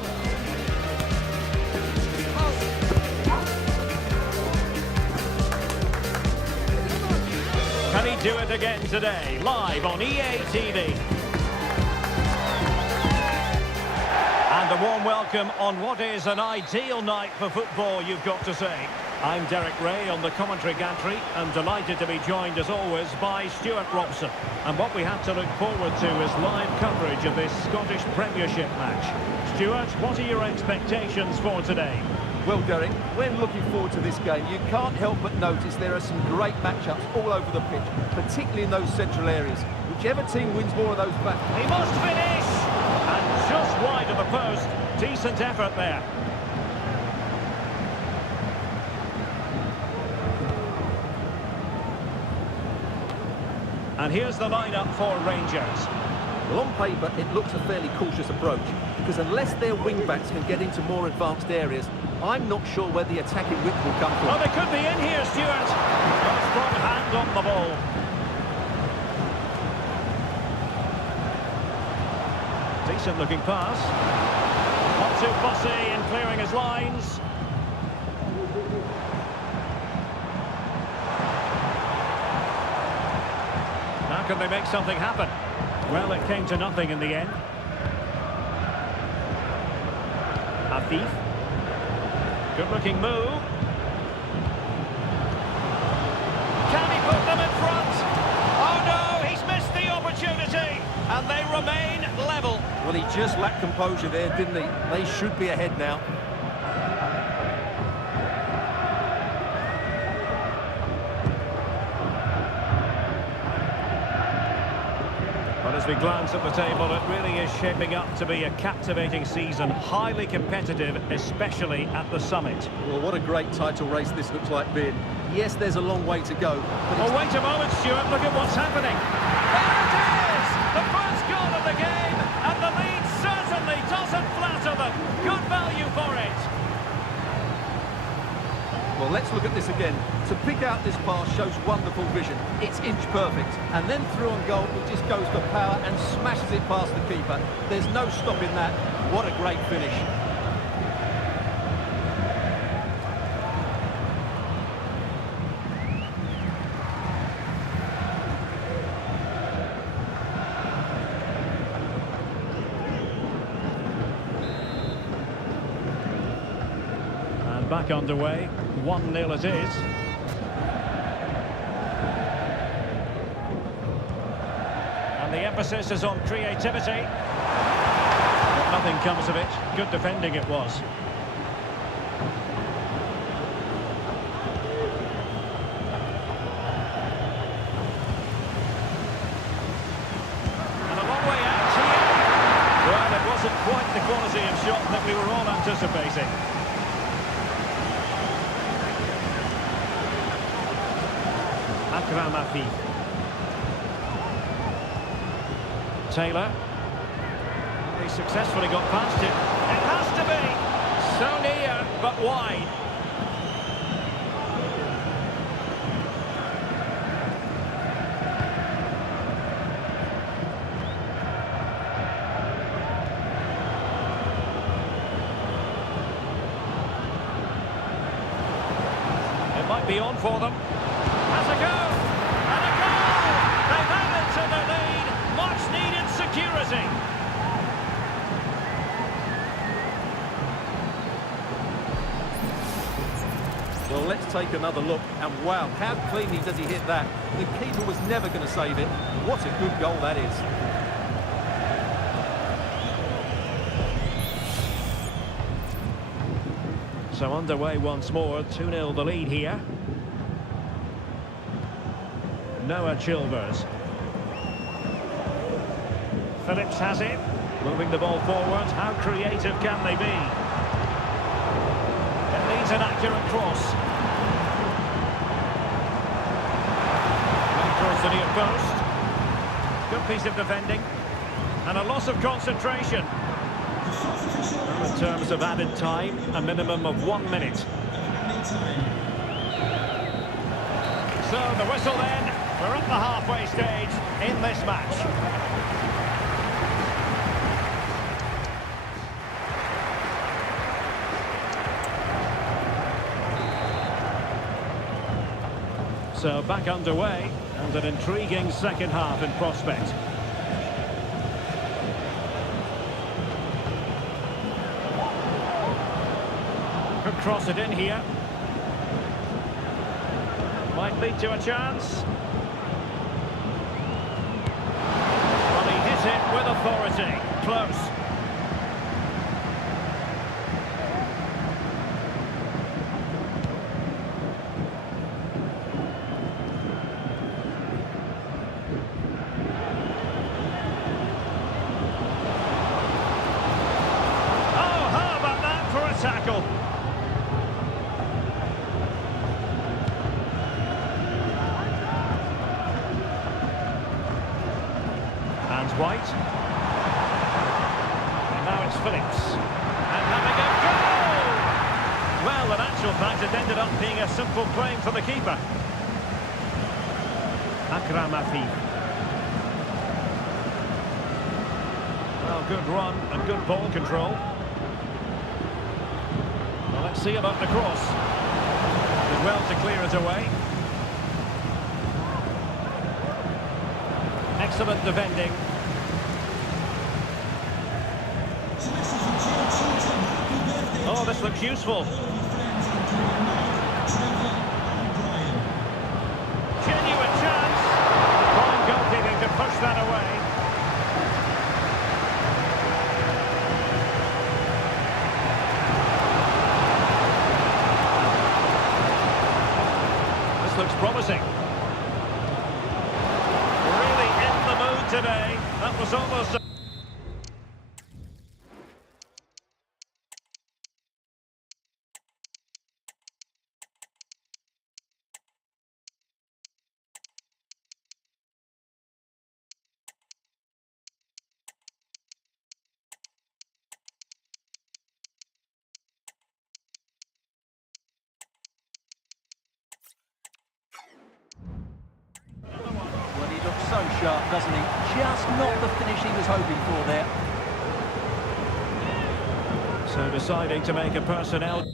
Can he do it again today? Live on EA TV. And a warm welcome on what is an ideal night for football, you've got to say. I'm Derek Ray on the commentary gantry and delighted to be joined as always by Stuart Robson. And what we have to look forward to is live coverage of this Scottish Premiership match. Stuart, what are your expectations for today? Well, Derek, when looking forward to this game, you can't help but notice there are some great matchups all over the pitch, particularly in those central areas. Whichever team wins more of those battles... He must finish! And just wide of the post. Decent effort there. And here's the lineup for Rangers. Well, on paper, it looks a fairly cautious approach, because unless their wing-backs can get into more advanced areas, I'm not sure where the attacking width will come from. Oh, they could be in here, Stuart. A strong hand on the ball. Decent-looking pass. Not too fussy in clearing his lines. Now can they make something happen? Well, it came to nothing in the end. Afif. Good-looking move. Can he put them in front? Oh no, he's missed the opportunity. And they remain level. Well, he just lacked composure there, didn't he? They should be ahead now. But as we glance at the table, it really is shaping up to be a captivating season, highly competitive, especially at the summit. Well, what a great title race this looks like being. Yes, there's a long way to go. But Oh, wait a moment, Stuart, look at what's happening. There it is! The first goal of the game, and the lead certainly doesn't flatter them. Good value for it. Well, let's look at this again. To pick out this pass shows wonderful vision. It's inch perfect. And then through on goal, he just goes for power and smashes it past the keeper. There's no stopping that. What a great finish. Back underway, 1-0 it is. And the emphasis is on creativity. But nothing comes of it. Good defending it was. And a long way out here. Well, it wasn't quite the quality of shot that we were all anticipating. Taylor. He successfully got past it. It has to be! So near, but wide. It might be on for them. Has a go! And a goal! They've added to the lead. Much needed security. Well, let's take another look. And wow, how cleanly does he hit that? The keeper was never going to save it. What a good goal that is. So underway once more, 2-0 the lead here. Noah Chilvers. Phillips has it. Moving the ball forward. How creative can they be? It needs an accurate cross. And towards the near post. Good piece of defending. And a loss of concentration. Well, in terms of added time, a minimum of 1 minute. So the whistle then. We're at the halfway stage in this match. So back underway, and an intriguing second half in prospect. Could cross it in here. Might lead to a chance. Well, he hit it with authority. Close. Tackle. And White. And now it's Phillips. And having a goal! Well, in actual fact, it ended up being a simple claim for the keeper. Akram Afif. Well, good run and good ball control. Let's see about the cross. Did well to clear it away. Excellent defending. Oh, this looks useful. Genuine chance. Fine goalkeeping to push that away. Looks promising. Really in the mood today. That was almost... So sharp, doesn't he? Just not the finish he was hoping for there. So deciding to make a personnel...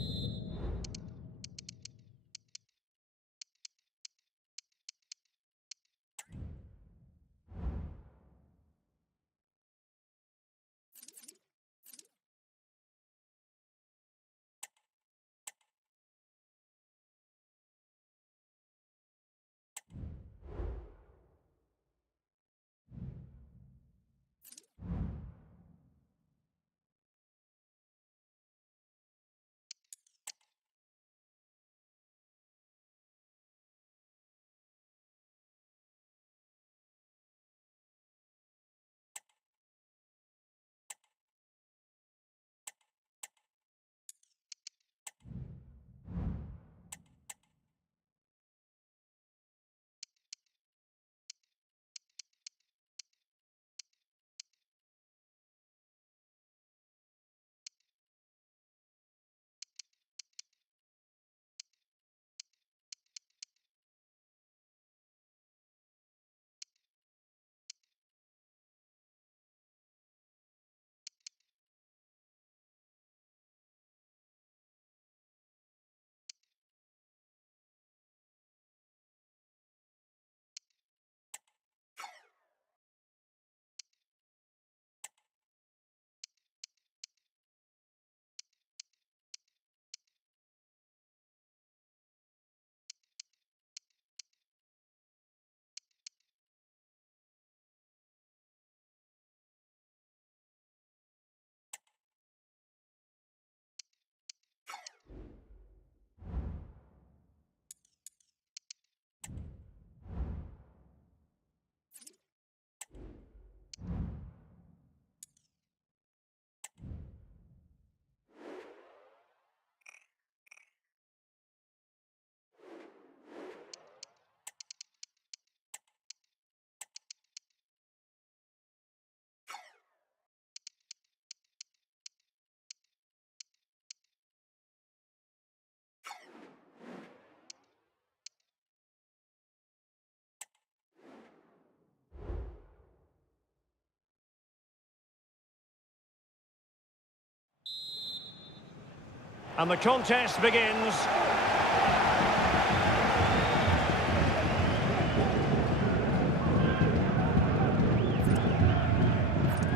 And the contest begins.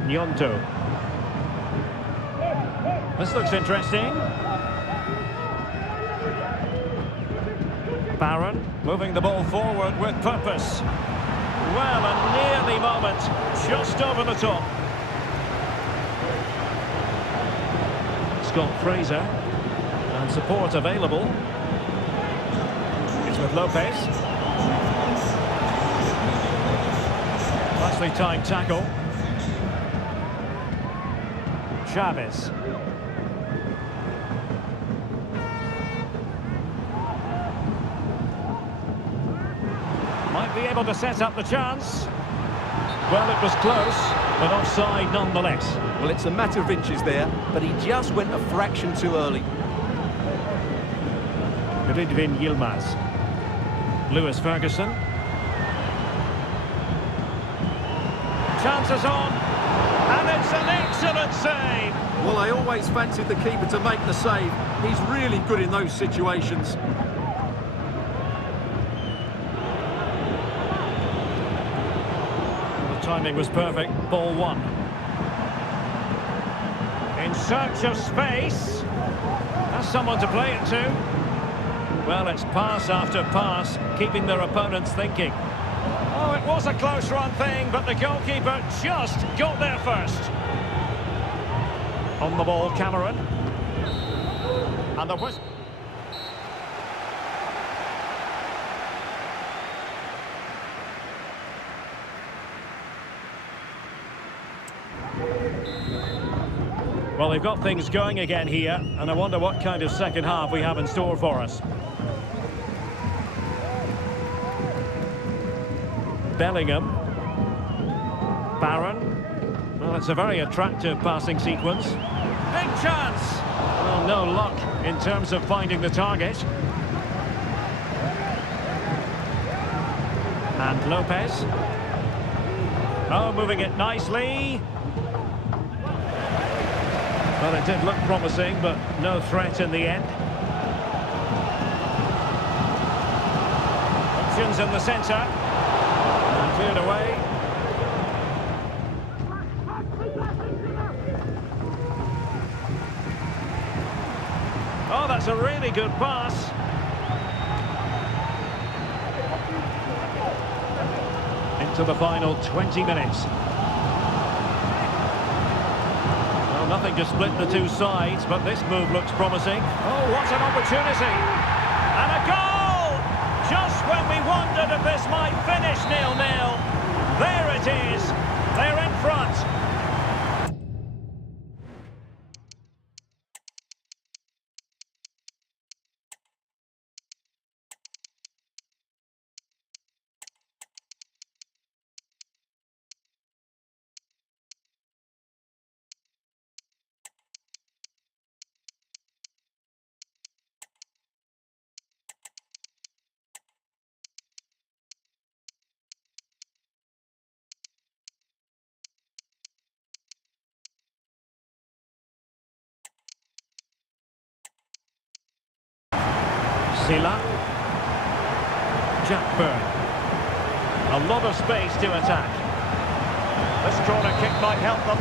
Nyonto. This looks interesting. Barron moving the ball forward with purpose. Well, a nearly moment, just over the top. Scott Fraser, and support available. It's with Lopez. Nicely timed tackle. Chavez. Might be able to set up the chance. Well, it was close, but offside nonetheless. Well, it's a matter of inches there, but he just went a fraction too early. Ridvin Yilmaz. Lewis Ferguson. Chances on, and it's an excellent save. Well, I always fancied the keeper to make the save. He's really good in those situations. The timing was perfect. Ball one. In search of space. Has someone to play it to. Well, it's pass after pass, keeping their opponents thinking. Oh, it was a close run thing, but the goalkeeper just got there first. On the ball, Cameron. And the whistle. Well, they've got things going again here, and I wonder what kind of second half we have in store for us. Bellingham. Barron. Well, it's a very attractive passing sequence. Big chance! Well, no luck in terms of finding the target. And Lopez. Oh, moving it nicely. Well, it did look promising, but no threat in the end. Options in the centre. And cleared away. Oh, that's a really good pass. Into the final 20 minutes. Nothing to split the two sides, but this move looks promising. Oh, what an opportunity! And a goal! Just when we wondered if this might finish 0-0. There it is. They're in front. Silla. Jack Byrne. A lot of space to attack. This corner kick might help them.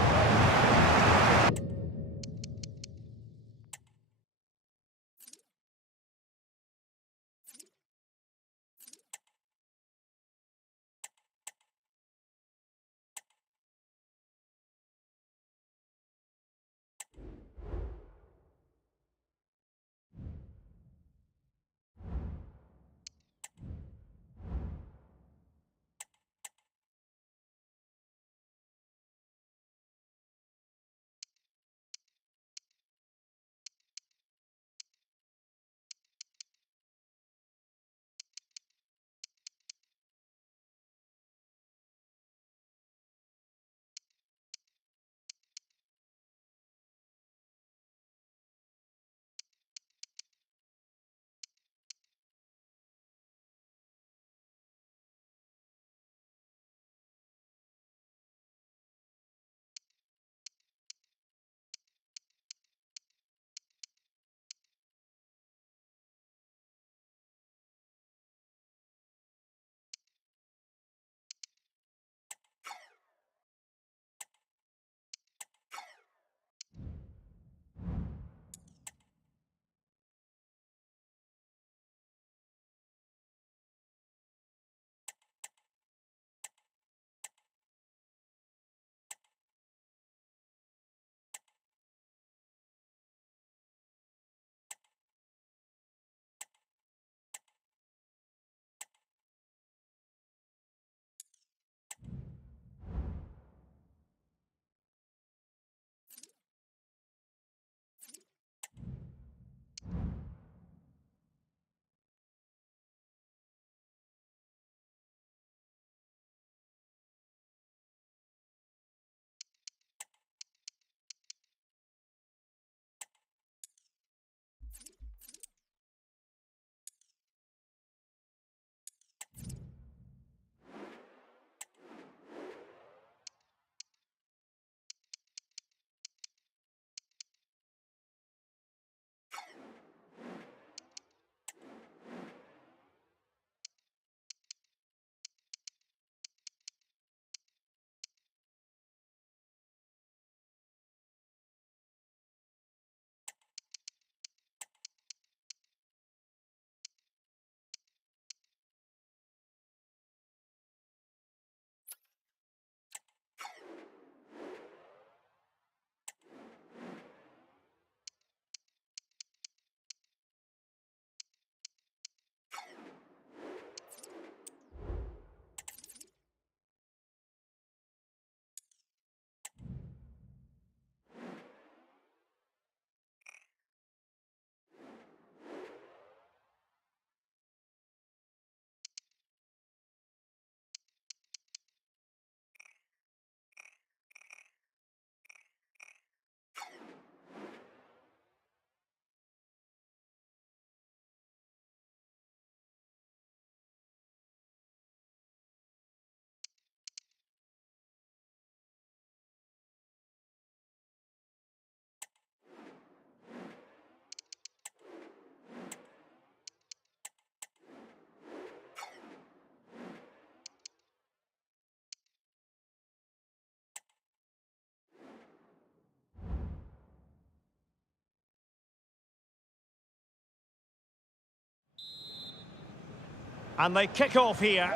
And they kick off here.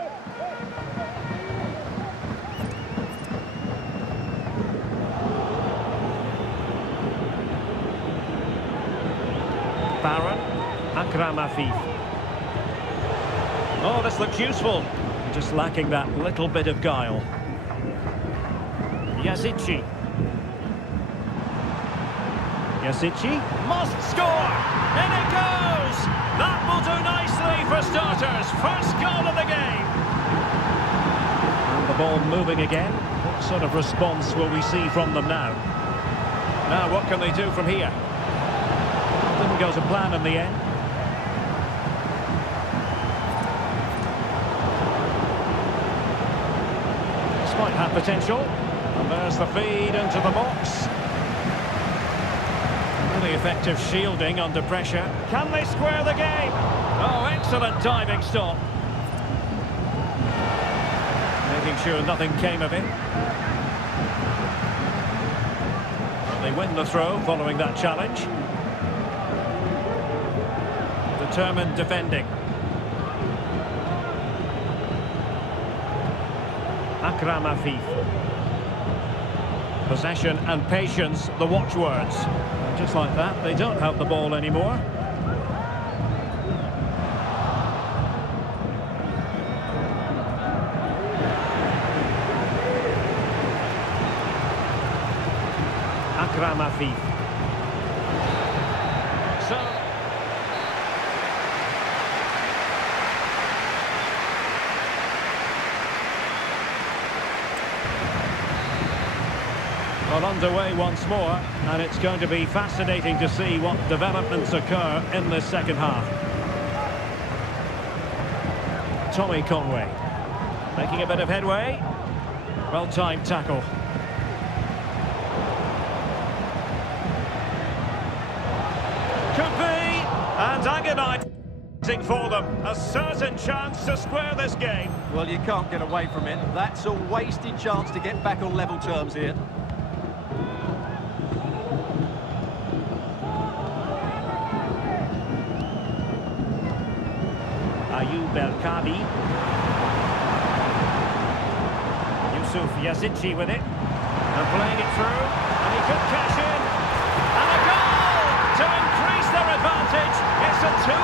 Baron, Akram Afif. Oh, this looks useful. Just lacking that little bit of guile. Yazici. Yazici must score! In it goes! That will do nicely for starters. First goal of the game. And the ball moving again. What sort of response will we see from them now? Now, what can they do from here? Didn't go to plan in the end. This might have potential. And there's the feed into the box. Really effective shielding under pressure. Can they square the game? Oh, excellent diving stop. Making sure nothing came of it. They win the throw following that challenge. Determined defending. Akram Afif. Possession and patience, the watchwords. And just like that, they don't have the ball anymore. Akram Afif. So... well, underway once more, and it's going to be fascinating to see what developments occur in this second half. Tommy Conway making a bit of headway. Well-timed tackle. Could be, and agonising for them. A certain chance to square this game. Well, you can't get away from it. That's a wasted chance to get back on level terms here. Ayoub El-Kabi. Yusuf Yazici with it. And playing it through. And he could cash in. And a goal to increase their advantage. It's a 2